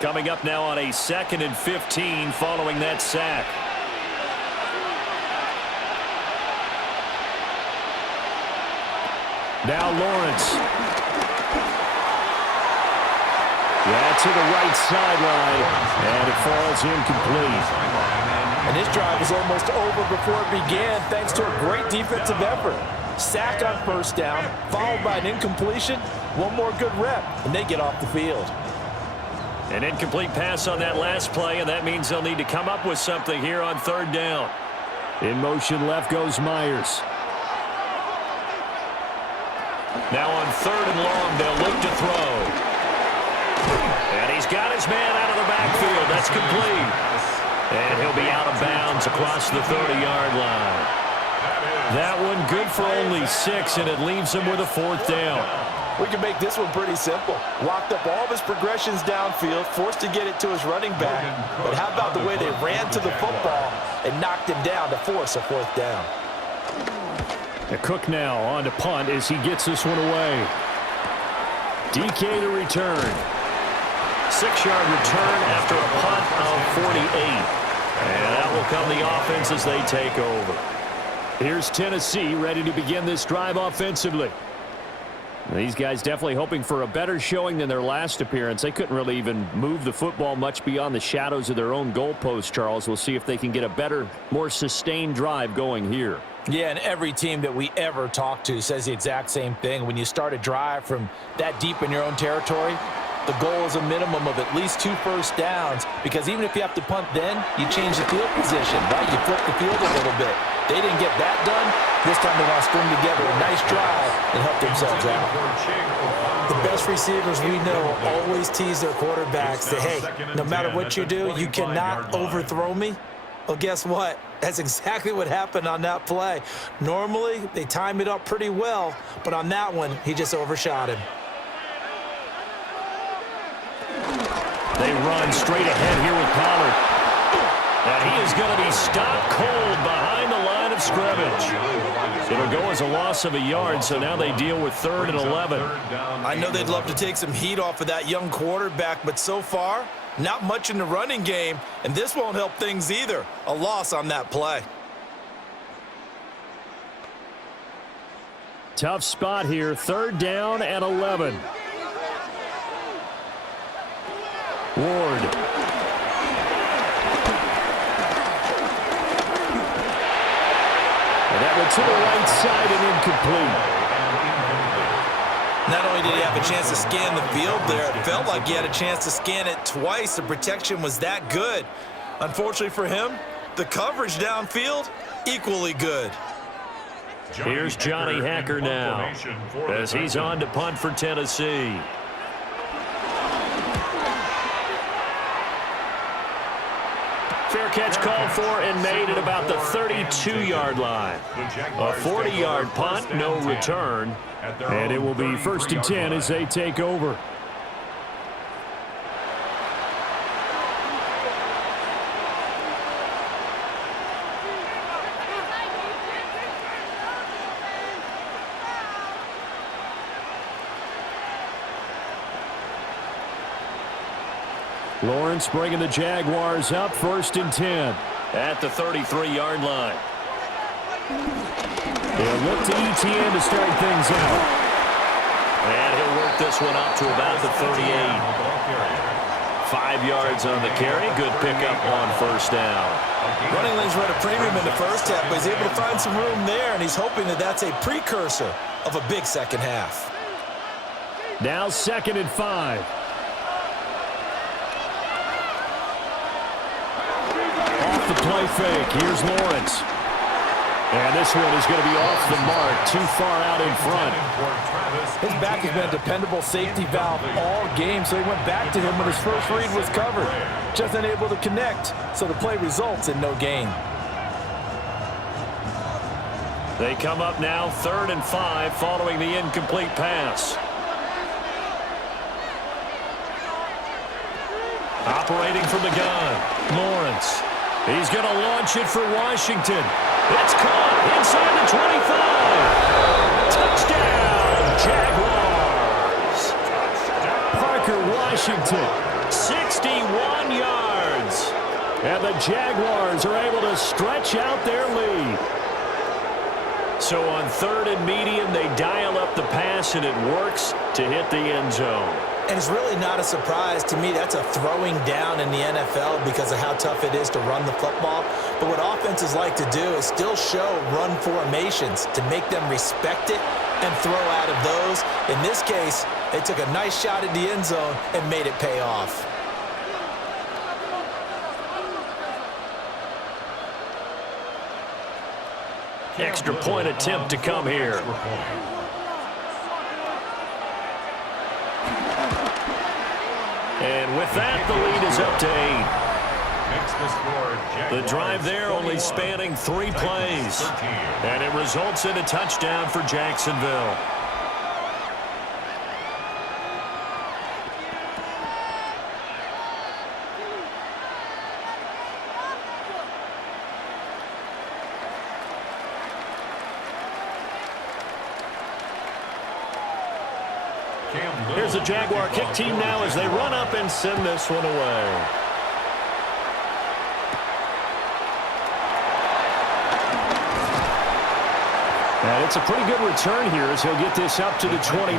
Coming up now on a 2nd and 15 following that sack. Now Lawrence. Yeah, to the right sideline, and it falls incomplete. And this drive was almost over before it began thanks to a great defensive effort. Sack on first down, followed by an incompletion. One more good rep, and they get off the field. An incomplete pass on that last play, and that means they'll need to come up with something here on third down. In motion left goes Myers. Now on third and long, they'll look to throw. And he's got his man out of the backfield. That's complete. And he'll be out of bounds across the 30-yard line. That one good for only 6, and it leaves him with a fourth down. We can make this one pretty simple. Locked up all of his progressions downfield, forced to get it to his running back. But how about the way they ran to the football and knocked him down to force a fourth down? The Cook now on to punt as he gets this one away. DK to return. 6-yard return after a punt of 48. And that will come the offense as they take over. Here's Tennessee ready to begin this drive offensively. These guys definitely hoping for a better showing than their last appearance. They couldn't really even move the football much beyond the shadows of their own goalpost, Charles. We'll see if they can get a better, more sustained drive going here. Yeah, and every team that we ever talk to says the exact same thing. When you start a drive from that deep in your own territory, the goal is a minimum of at least 2 first downs, because even if you have to punt then, you change the field position, right? You flip the field a little bit. They didn't get that done. This time they want to string together a nice drive and help themselves out. The best receivers we know always tease their quarterbacks that, hey, no matter what you do, you cannot overthrow me. Well, guess what? That's exactly what happened on that play. Normally, they time it up pretty well, but on that one, he just overshot him. They run straight ahead here with Pollard. And he is going to be stopped cold behind the line of scrimmage. It'll go as a loss of a yard, so now they deal with 3rd and 11. I know they'd love to take some heat off of that young quarterback, but so far, not much in the running game, and this won't help things either. A loss on that play. Tough spot here, 3rd down and 11. Ward. And that went to the right side and incomplete. Not only did he have a chance to scan the field there, it felt like he had a chance to scan it twice. The protection was that good. Unfortunately for him, the coverage downfield, equally good. Here's Johnny Hacker now as he's on to punt for Tennessee. Fair catch called for and made at about the 32-yard line. A 40-yard punt, no return. And it will be 1st and 10 as they take over. Lawrence bringing the Jaguars up, 1st and 10 at the 33-yard line. They'll look to ETN to start things out. And he'll work this one up to about the 38. 5 yards on the carry. Good pickup on 1st down. Running lanes were at a premium in the first half, but he's able to find some room there, and he's hoping that that's a precursor of a big second half. Now 2nd and 5. Off the play fake. Here's Lawrence. And this one is going to be off the mark, too far out in front. His back has been a dependable safety valve all game, so he went back to him when his first read was covered. Just unable to connect, so the play results in no gain. They come up now 3rd and 5 following the incomplete pass. Operating from the gun, Lawrence. He's going to launch it for Washington. It's caught inside the 25. Touchdown, Jaguars. Parker Washington, 61 yards. And the Jaguars are able to stretch out their lead. So on 3rd and medium, they dial up the pass, and it works to hit the end zone. And it's really not a surprise to me. That's a throwing down in the NFL because of how tough it is to run the football. But what offenses like to do is still show run formations to make them respect it and throw out of those. In this case, they took a nice shot at the end zone and made it pay off. Extra point attempt to come here. And with that, the lead is up to 8. The drive there only spanning 3 plays. And it results in a touchdown for Jacksonville. Here's the Jaguar kick team now as they run up and send this one away. And it's a pretty good return here as he'll get this up to the 29.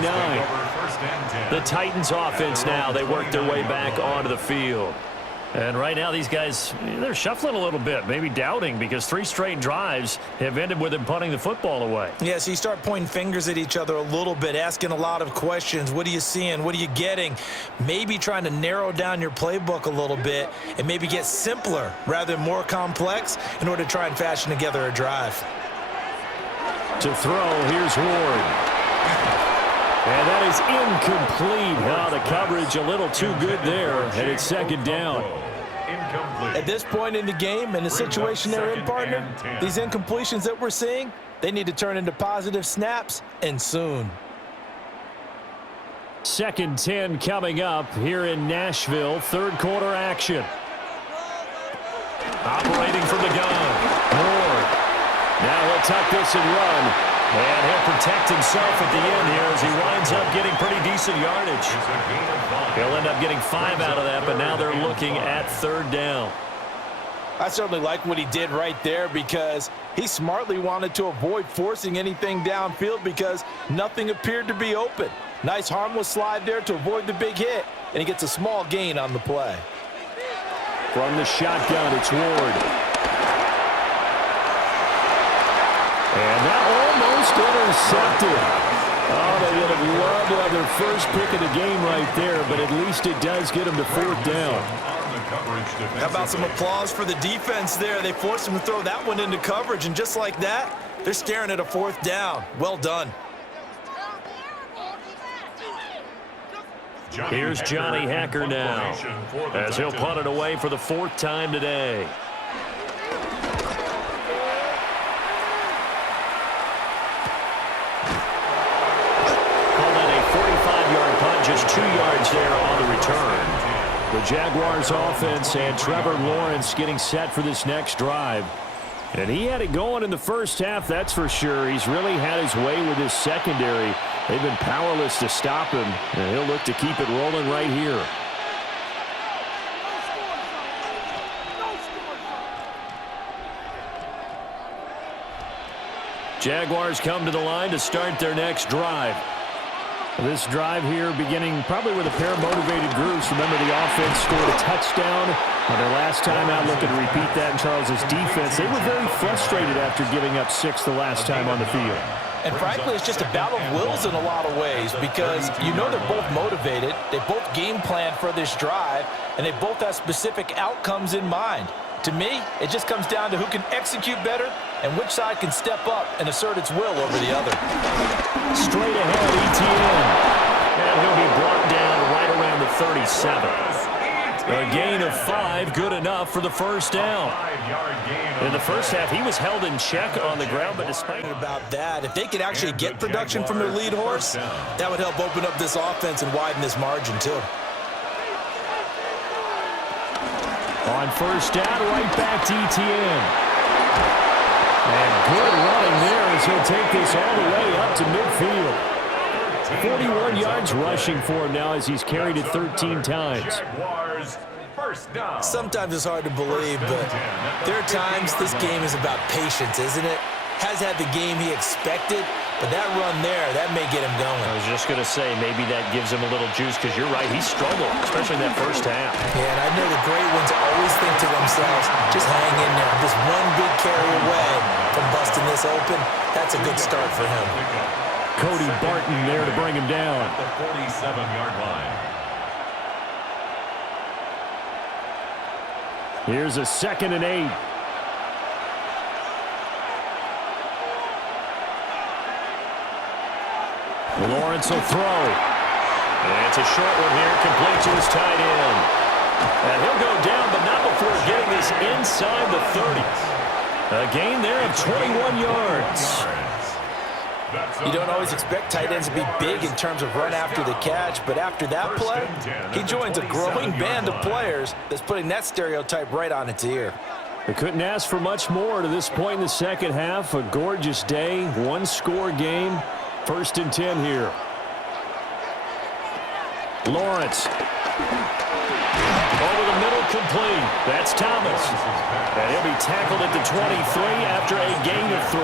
The Titans offense now, they work their way back onto the field. And right now these guys, they're shuffling a little bit, maybe doubting, because 3 straight drives have ended with them punting the football away. Yeah, so you start pointing fingers at each other a little bit, asking a lot of questions. What are you seeing? What are you getting? Maybe trying to narrow down your playbook a little bit and maybe get simpler rather than more complex in order to try and fashion together a drive. To throw, here's Ward. And that is incomplete. Now the coverage a little too good there, and it's second down. At this point in the game, in the situation they're in, partner, these incompletions that we're seeing, they need to turn into positive snaps, and soon. 2nd and 10 coming up here in Nashville. 3rd quarter action. Operating from the gun. Ward. Now he'll tuck this and run. And he'll protect himself at the end here as he winds up getting pretty decent yardage. He'll end up getting 5 out of that, but now they're looking at 3rd down. I certainly like what he did right there because he smartly wanted to avoid forcing anything downfield because nothing appeared to be open. Nice harmless slide there to avoid the big hit, and he gets a small gain on the play. From the shotgun, it's Ward. And that almost intercepted. Oh, they would have loved to have their first pick of the game right there, but at least it does get them to 4th down. How about some applause for the defense there? They forced him to throw that one into coverage, and just like that, they're staring at a 4th down. Well done. Here's Johnny Hacker now as he'll punt it away for the 4th time today. Just 2 yards there on the return. The Jaguars offense and Trevor Lawrence getting set for this next drive. And he had it going in the first half, that's for sure. He's really had his way with his secondary. They've been powerless to stop him, and he'll look to keep it rolling right here. Jaguars come to the line to start their next drive. This drive here beginning probably with a pair of motivated groups. Remember, the offense scored a touchdown on their last time out. Looking to repeat that in Charles's defense. They were very frustrated after giving up 6 the last time on the field. And frankly, it's just a battle of wills in a lot of ways because you know they're both motivated. They both game plan for this drive, and they both have specific outcomes in mind. To me, it just comes down to who can execute better and which side can step up and assert its will over the other. Straight ahead, ETN. And he'll be brought down right around the 37. A gain of 5, good enough for the 1st down. In the first half, he was held in check on the ground, but despite about that, if they could actually get production from their lead horse, that would help open up this offense and widen this margin too. On 1st down, right back to ETN. And good running there as he'll take this all the way up to midfield. 41 yards rushing for him now as he's carried it 13 times. Sometimes it's hard to believe, but there are times this game is about patience, isn't it? Has had the game he expected, but that run there, that may get him going. I was just going to say, maybe that gives him a little juice, because you're right, he struggled, especially in that first half. Yeah, and I know the great ones always think to themselves, just hang in there. Just one big carry away from busting this open. That's a good start for him. Cody Barton there to bring him down. At the 47-yard line. Here's a 2nd and 8. Lawrence will throw. And it's a short one here, complete to his tight end. And he'll go down, but not before getting this inside the 30. A gain there of 21 yards. You don't always expect tight ends to be big in terms of run after the catch, but after that play, he joins a growing band of players that's putting that stereotype right on its ear. They couldn't ask for much more to this point in the second half. A gorgeous day, one-score game. 1st and 10 here. Lawrence. Over the middle, complete. That's Thomas. And he'll be tackled at the 23 after a gain of 3.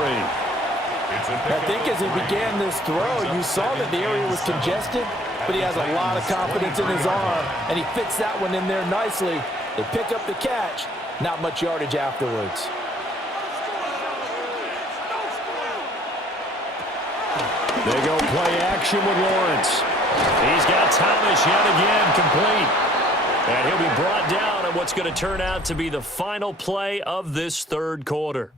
I think as he began this throw, you saw that the area was congested, but he has a lot of confidence in his arm, and he fits that one in there nicely. They pick up the catch, not much yardage afterwards. They go play action with Lawrence. He's got Thomas yet again, complete. And he'll be brought down on what's going to turn out to be the final play of this 3rd quarter.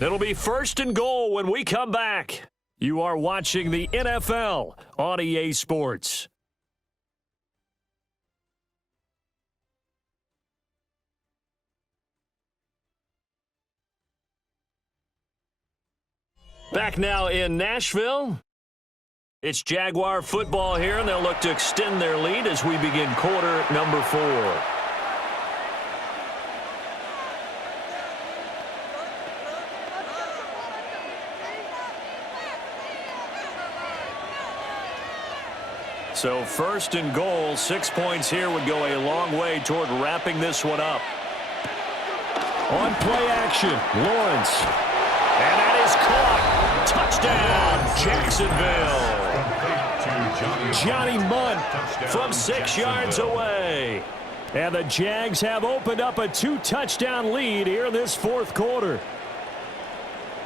It'll be 1st and goal when we come back. You are watching the NFL on EA Sports. Back now in Nashville. It's Jaguar football here, and they'll look to extend their lead as we begin quarter number 4. So 1st and goal, 6 points here would go a long way toward wrapping this one up. On play action, Lawrence. And that is caught. Touchdown, Jacksonville. Johnny Munt from 6 yards away. And the Jags have opened up a 2-touchdown lead here in this 4th quarter.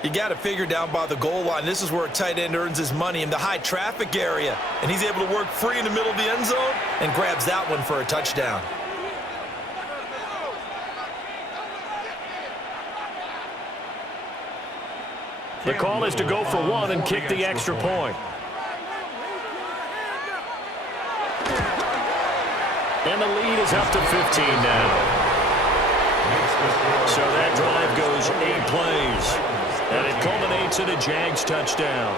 You got to figure down by the goal line. This is where a tight end earns his money, in the high traffic area. And he's able to work free in the middle of the end zone and grabs that one for a touchdown. The call is to go for 1 and kick the extra point. And the lead is up to 15 now. So that drive goes 8 plays. And it culminates in a Jags touchdown.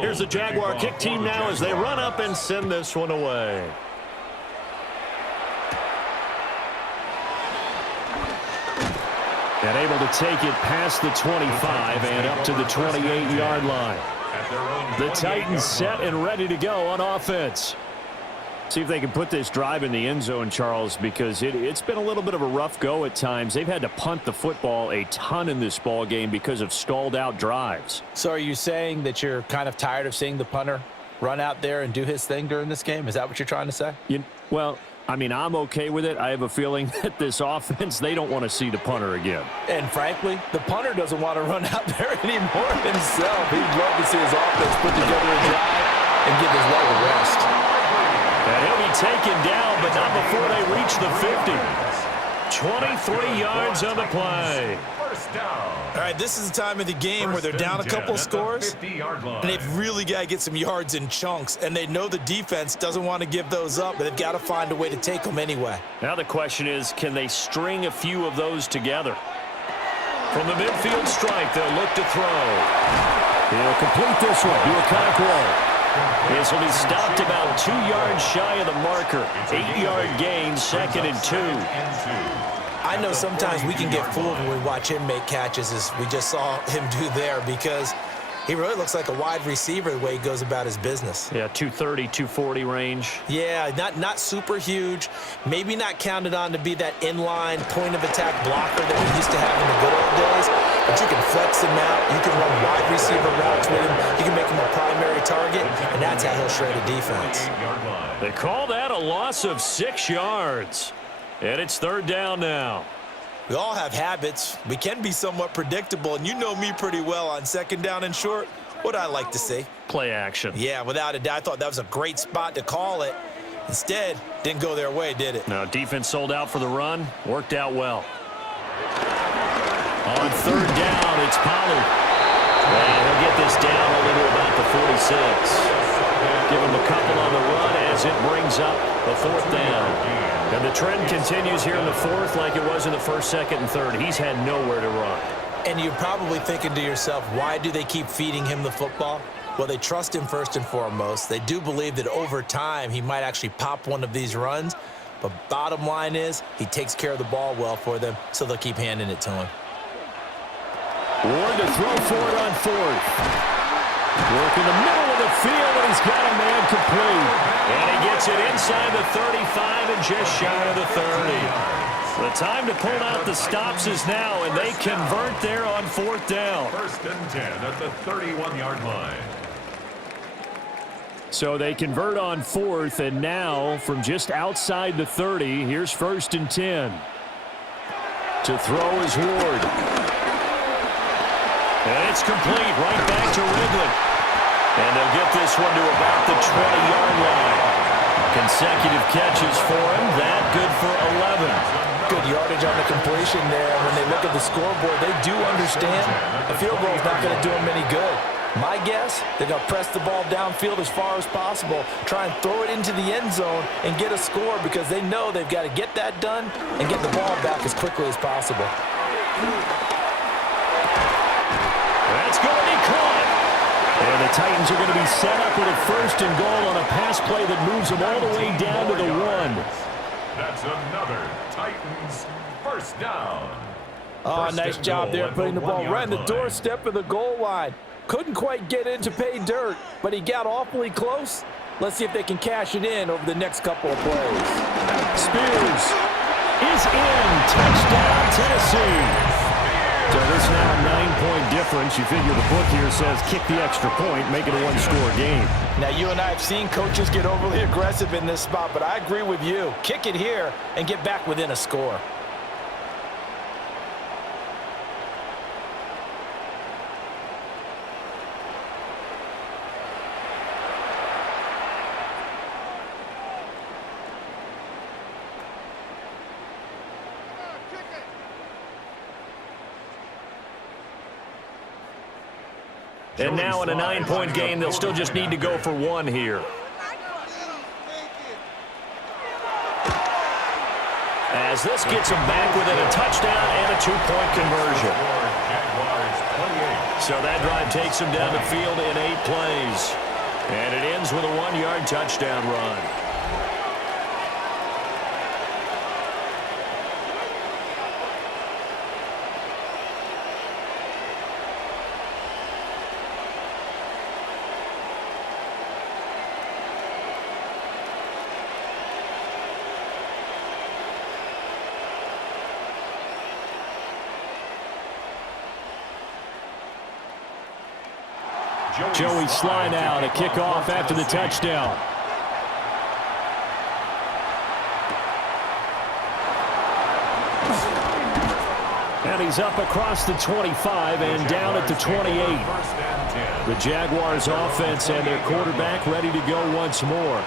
Here's the Jaguar kick team now as they run up and send this one away. And able to take it past the 25 and up to the 28-yard line. The Titans set and ready to go on offense. See if they can put this drive in the end zone, Charles, because it's been a little bit of a rough go at times. They've had to punt the football a ton in this ball game because of stalled-out drives. So are you saying that you're kind of tired of seeing the punter run out there and do his thing during this game? Is that what you're trying to say? Well, I mean, I'm okay with it. I have a feeling that this offense, they don't want to see the punter again. And frankly, the punter doesn't want to run out there anymore himself. He'd love to see his offense put together a drive and give his leg a rest. And he'll be taken down, but not before they reach the 50. 23 yards on the play. All right, this is the time of the game where they're down a couple of scores, and they've really got to get some yards in chunks, and they know the defense doesn't want to give those up, but they've got to find a way to take them anyway. Now the question is, can they string a few of those together? From the midfield strike, they'll look to throw. He'll complete this one to Okonkwo. This will be stopped about 2 yards shy of the marker. 8-yard gain, 2nd and 2. I know sometimes we can get fooled when we watch him make catches, as we just saw him do there, because he really looks like a wide receiver the way he goes about his business. Yeah, 230, 240 range. Yeah, not super huge. Maybe not counted on to be that inline point-of-attack blocker that we used to have in the good old days. But you can flex him out. You can run wide receiver routes with him. You can make him a primary target, and that's how he'll shred a defense. They call that a loss of 6 yards. And it's 3rd down now. We all have habits. We can be somewhat predictable, and you know me pretty well on 2nd down and short. What I like to see. Play action. Yeah, without a doubt. I thought that was a great spot to call it. Instead, didn't go their way, did it? No, defense sold out for the run. Worked out well. On 3rd down, it's Pollard. And he'll get this down only to about the 46. Give him a couple on the run as it brings up a 4th down. And the trend continues here in the 4th like it was in the 1st, 2nd, and 3rd. He's had nowhere to run. And you're probably thinking to yourself, why do they keep feeding him the football? Well, they trust him first and foremost. They do believe that over time he might actually pop one of these runs. But bottom line is he takes care of the ball well for them, so they'll keep handing it to him. Ward to throw for it on 4th. Work in the middle of the field, and he's got a man complete. And he gets it inside the 35 and just shy of the 30. The time to pull out the stops is now, and they convert there on 4th down. 1st and 10 at the 31-yard line. So they convert on 4th, and now from just outside the 30, here's 1st and 10. To throw is Ward. And it's complete right back to Ridley. And they'll get this one to about the 20-yard line. Consecutive catches for him. That good for 11. Good yardage on the completion there. When they look at the scoreboard, they do understand a field goal is not going to do them any good. My guess, they're going to press the ball downfield as far as possible, try and throw it into the end zone and get a score because they know they've got to get that done and get the ball back as quickly as possible. That's going to be caught. And the Titans are going to be set up with a 1st and goal on a pass play that moves them all the way down to the 1. That's another Titans 1st down. Oh, nice job there putting the ball right on the doorstep of the goal line. Couldn't quite get in to pay dirt, but he got awfully close. Let's see if they can cash it in over the next couple of plays. Spears is in. Touchdown, Tennessee. So this now a 9-point difference. You figure the book here says kick the extra point, make it a 1-score game. Now, you and I have seen coaches get overly aggressive in this spot, but I agree with you. Kick it here and get back within a score. And now in a 9-point game, they'll still just need to go for 1 here. As this gets them back within a touchdown and a 2-point conversion. So that drive takes them down the field in 8 plays. And it ends with a 1-yard touchdown run. Joey slide out, a kickoff after the touchdown. And he's up across the 25 and down at the 28. The Jaguars offense and their quarterback ready to go once more.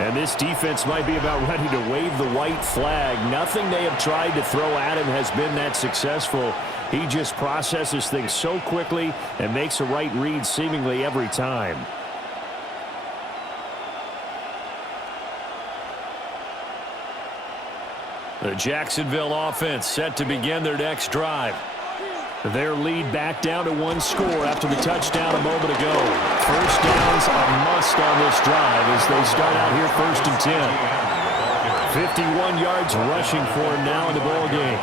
And this defense might be about ready to wave the white flag. Nothing they have tried to throw at him has been that successful. He just processes things so quickly and makes a right read seemingly every time. The Jacksonville offense set to begin their next drive. Their lead back down to one score after the touchdown a moment ago. First down's a must on this drive as they start out here 1st and 10. 51 yards rushing for him now in the ball game.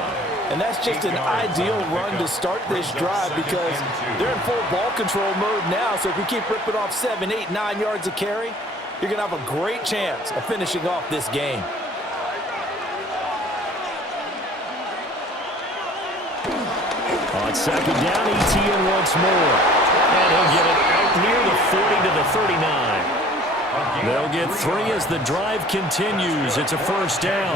And that's just an ideal run to start this drive because they're in full ball control mode now. So if you keep ripping off 7, 8, 9 yards of carry, you're going to have a great chance of finishing off this game. On 2nd down, ETN once more. And he'll get it out near the 40 to the 39. They'll get 3 as the drive continues. It's a 1st down.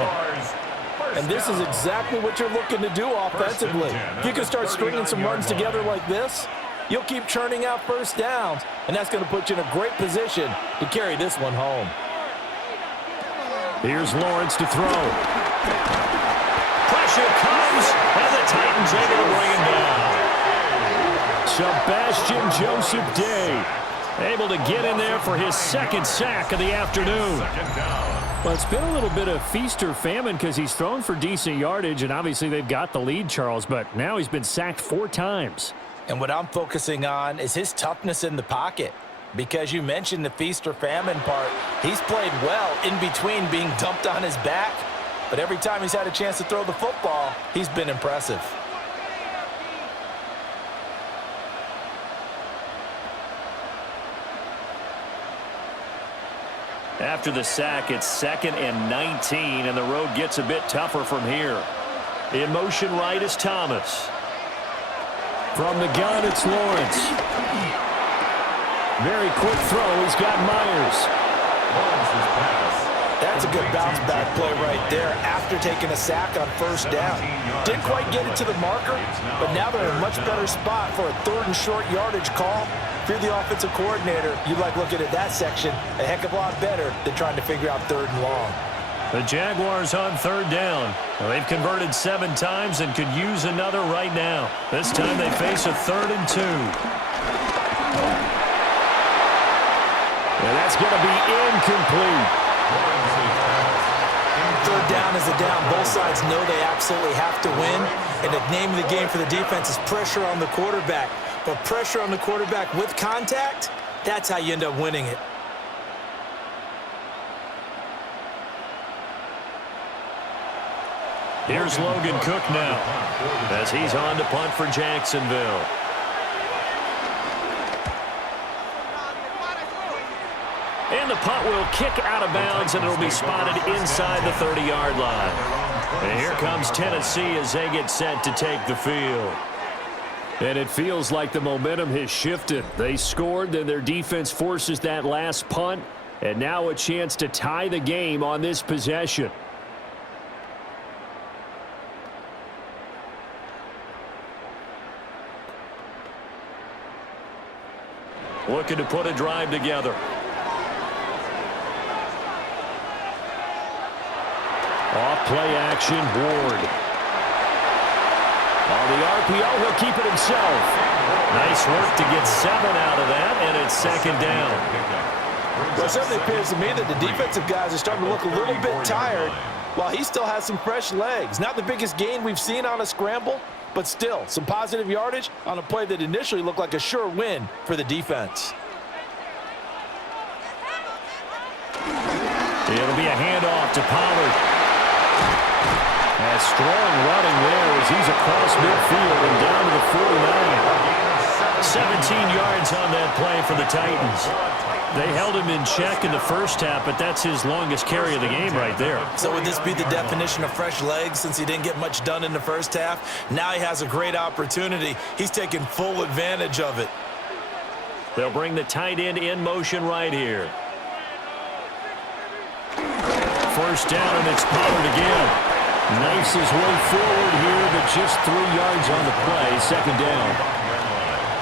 And this is exactly what you're looking to do offensively. If you can start stringing some runs together like this, you'll keep churning out 1st downs, and that's going to put you in a great position to carry this one home. Here's Lawrence to throw. Pressure comes, and the Titans able to bring him down. Sebastian Joseph Day able to get in there for his 2nd sack of the afternoon. Well, it's been a little bit of feast or famine because he's thrown for decent yardage, and obviously they've got the lead, Charles, but now he's been sacked 4 times. And what I'm focusing on is his toughness in the pocket. Because you mentioned the feast or famine part, he's played well in between being dumped on his back. But every time he's had a chance to throw the football, he's been impressive. After the sack, it's 2nd and 19, and the road gets a bit tougher from here. In motion right is Thomas. From the gun, it's Lawrence. Very quick throw. He's got Myers. That's a good bounce back play right there after taking a sack on 1st down. Didn't quite get it to the marker, but now they're in a much better spot for a 3rd and short yardage call. If you're the offensive coordinator, you like looking at that section a heck of a lot better than trying to figure out 3rd and long. The Jaguars on 3rd down. Well, they've converted 7 times and could use another right now. This time they face a 3rd and 2. And that's going to be incomplete. 3rd down is a down. Both sides know they absolutely have to win. And the name of the game for the defense is pressure on the quarterback. But pressure on the quarterback with contact, that's how you end up winning it. Here's Logan Cook now as he's on to punt for Jacksonville. And the punt will kick out of bounds, and it'll be spotted inside the 30-yard line. And here comes Tennessee as they get set to take the field. And it feels like the momentum has shifted. They scored, then their defense forces that last punt, and now a chance to tie the game on this possession. Looking to put a drive together. Off play action, Ward. On the RPO, he'll keep it himself. Nice work to get 7 out of that, and it's 2nd down. Well, it certainly appears to me that the defensive guys are starting to look a little bit tired while he still has some fresh legs. Not the biggest gain we've seen on a scramble, but still some positive yardage on a play that initially looked like a sure win for the defense. It'll be a handoff to Pollard. And strong running there as he's across midfield and down to the 49. 17 yards on that play for the Titans. They held him in check in the first half, but that's his longest carry of the game right there. So would this be the definition of fresh legs since he didn't get much done in the first half? Now he has a great opportunity. He's taking full advantage of it. They'll bring the tight end in motion right here. First down, and it's Pollard again. Knifes his way forward here, but just 3 yards on the play. 2nd down.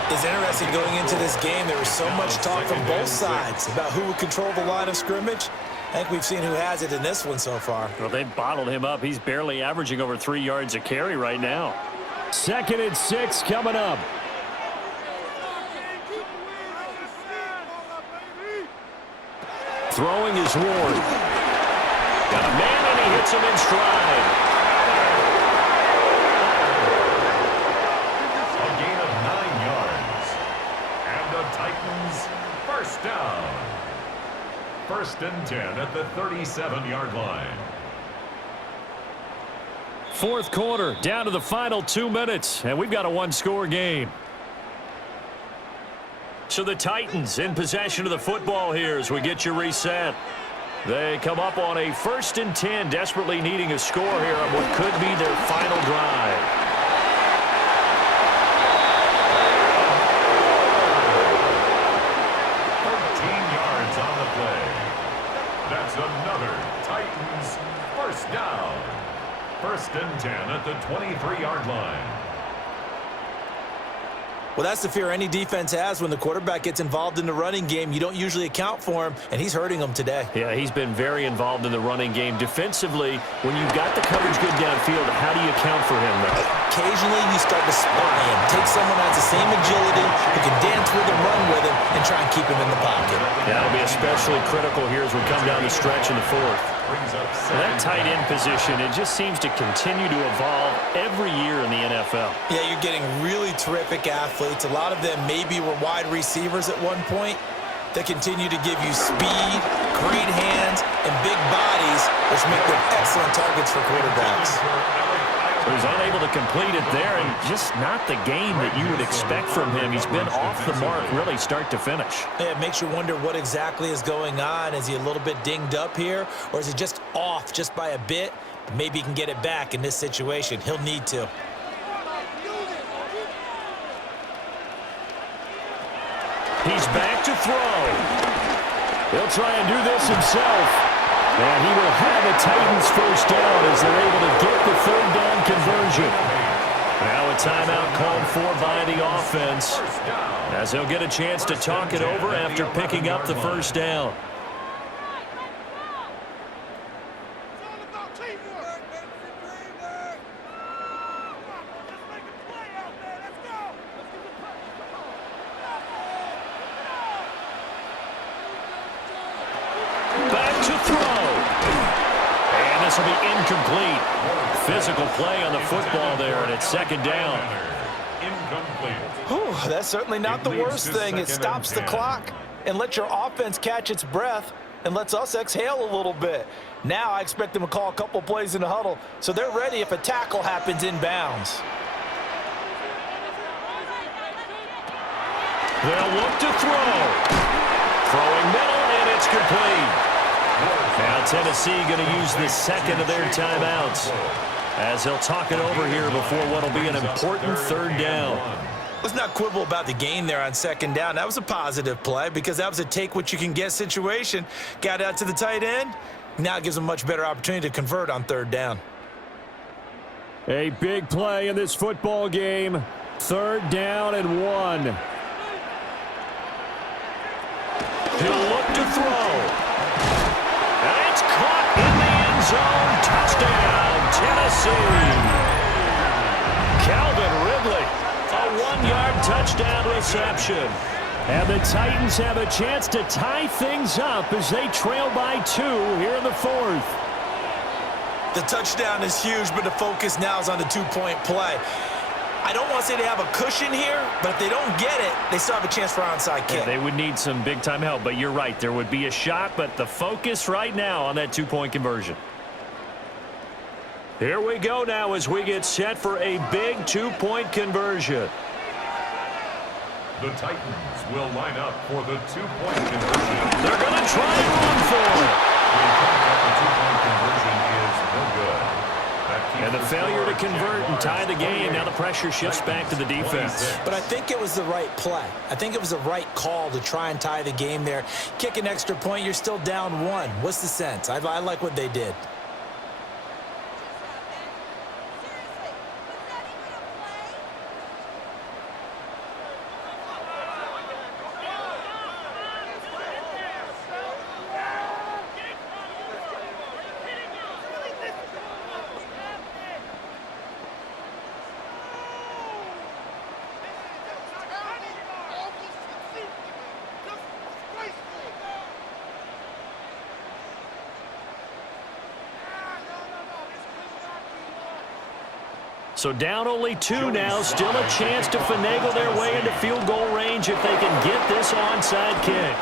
It's interesting going into this game. There was so much talk from both sides about who would control the line of scrimmage. I think we've seen who has it in this one so far. Well, they bottled him up. He's barely averaging over 3 yards a carry right now. 2nd and 6 coming up. Throwing is Ward. Got a man, and he hits him in stride. and 10 at the 37-yard line. Fourth quarter, down to the final 2 minutes, and we've got a one-score game. So the Titans in possession of the football here as we get you reset. They come up on a 1st and 10, desperately needing a score here on what could be their final drive. On the play. That's another Titans first down. 1st and 10 at the 23-yard line. Well, that's the fear any defense has when the quarterback gets involved in the running game. You don't usually account for him, and he's hurting them today. Yeah, he's been very involved in the running game. Defensively, when you've got the coverage good downfield, how do you account for him, though? Occasionally, you start to spy him. Take someone that has the same agility, who can dance with him, run with him, and try and keep him in the pocket. That'll be especially critical here as we come down the stretch in the fourth. And that tight end position, it just seems to continue to evolve every year in the NFL. Yeah, you're getting really terrific athletes. A lot of them maybe were wide receivers at one point. They continue to give you speed, great hands, and big bodies, which make them excellent targets for quarterbacks. He was unable to complete it there, and just not the game that you would expect from him. He's been off the mark really start to finish. Yeah, it makes you wonder what exactly is going on. Is he a little bit dinged up here, or is he just off just by a bit? Maybe he can get it back in this situation. He'll need to. He's back to throw. He'll try and do this himself. And he will have a Titans first down as they're able to get the 3rd down conversion. Now a timeout called for by the offense as he'll get a chance to talk it over after picking up the first down. This will be incomplete. Physical play on the football there, and it's 2nd down. Whew, that's certainly not the worst thing. It stops the clock and lets your offense catch its breath and lets us exhale a little bit. Now I expect them to call a couple plays in the huddle, so they're ready if a tackle happens inbounds. They'll look to throw. Throwing middle, and it's complete. Now Tennessee going to use the 2nd of their timeouts as he'll talk it over here before what will be an important 3rd down. Let's not quibble about the gain there on 2nd down. That was a positive play because that was a take-what-you-can-get situation. Got out to the tight end. Now it gives them a much better opportunity to convert on 3rd down. A big play in this football game. 3rd down and 1. He'll look to throw. And it's caught in the end zone. Touchdown, Tennessee. Calvin Ridley, a 1-yard touchdown reception. And the Titans have a chance to tie things up as they trail by 2 here in the 4th. The touchdown is huge, but the focus now is on the 2-point play. I don't want to say they have a cushion here, but if they don't get it, they still have a chance for onside kick. Yeah, they would need some big-time help, but you're right. There would be a shot, but the focus right now on that 2-point conversion. Here we go now as we get set for a big 2-point conversion. The Titans will line up for the 2-point conversion. They're going to try and run for it. The 2-point conversion is no good. And the failure to convert and tie the game. Now the pressure shifts back to the defense. But I think it was the right play. I think it was the right call to try and tie the game there. Kick an extra point, you're still down 1. What's the sense? I like what they did. So down only 2 now, still a chance to finagle their way into field goal range if they can get this onside kick.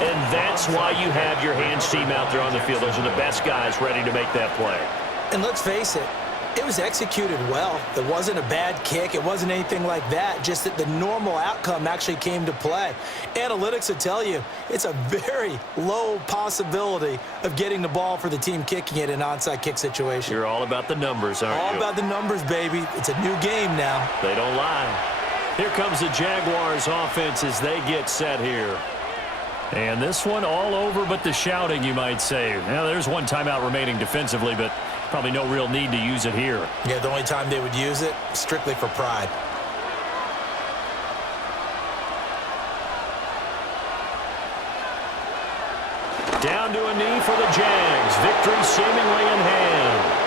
And that's why you have your hands team out there on the field. Those are the best guys ready to make that play. And let's face it, it was executed well. It wasn't a bad kick. It wasn't anything like that, just that the normal outcome actually came to play. Analytics will tell you it's a very low possibility of getting the ball for the team kicking it in an onside kick situation. You're all about the numbers, aren't you? All about the numbers, baby. It's a new game now. They don't lie. Here comes the Jaguars offense as they get set here. And this one all over but the shouting, you might say. Now, there's one timeout remaining defensively, but probably no real need to use it here. Yeah, the only time they would use it, strictly for pride. Down to a knee for the Jags. Victory seemingly in hand.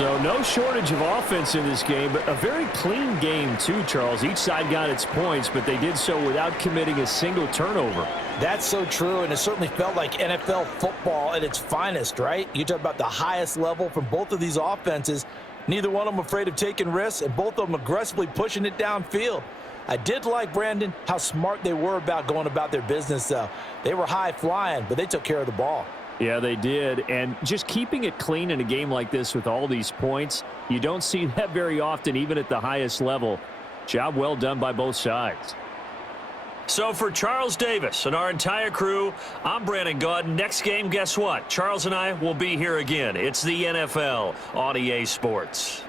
So no shortage of offense in this game, but a very clean game too, Charles. Each side got its points, but they did so without committing a single turnover. That's so true, and it certainly felt like NFL football at its finest, right? You talk about the highest level from both of these offenses. Neither one of them afraid of taking risks, and both of them aggressively pushing it downfield. I did like, Brandon, how smart they were about going about their business, though. They were high flying, but they took care of the ball. Yeah, they did. And just keeping it clean in a game like this with all these points, you don't see that very often, even at the highest level. Job well done by both sides. So for Charles Davis and our entire crew, I'm Brandon Gaudin. Next game, guess what? Charles and I will be here again. It's the NFL on EA Sports.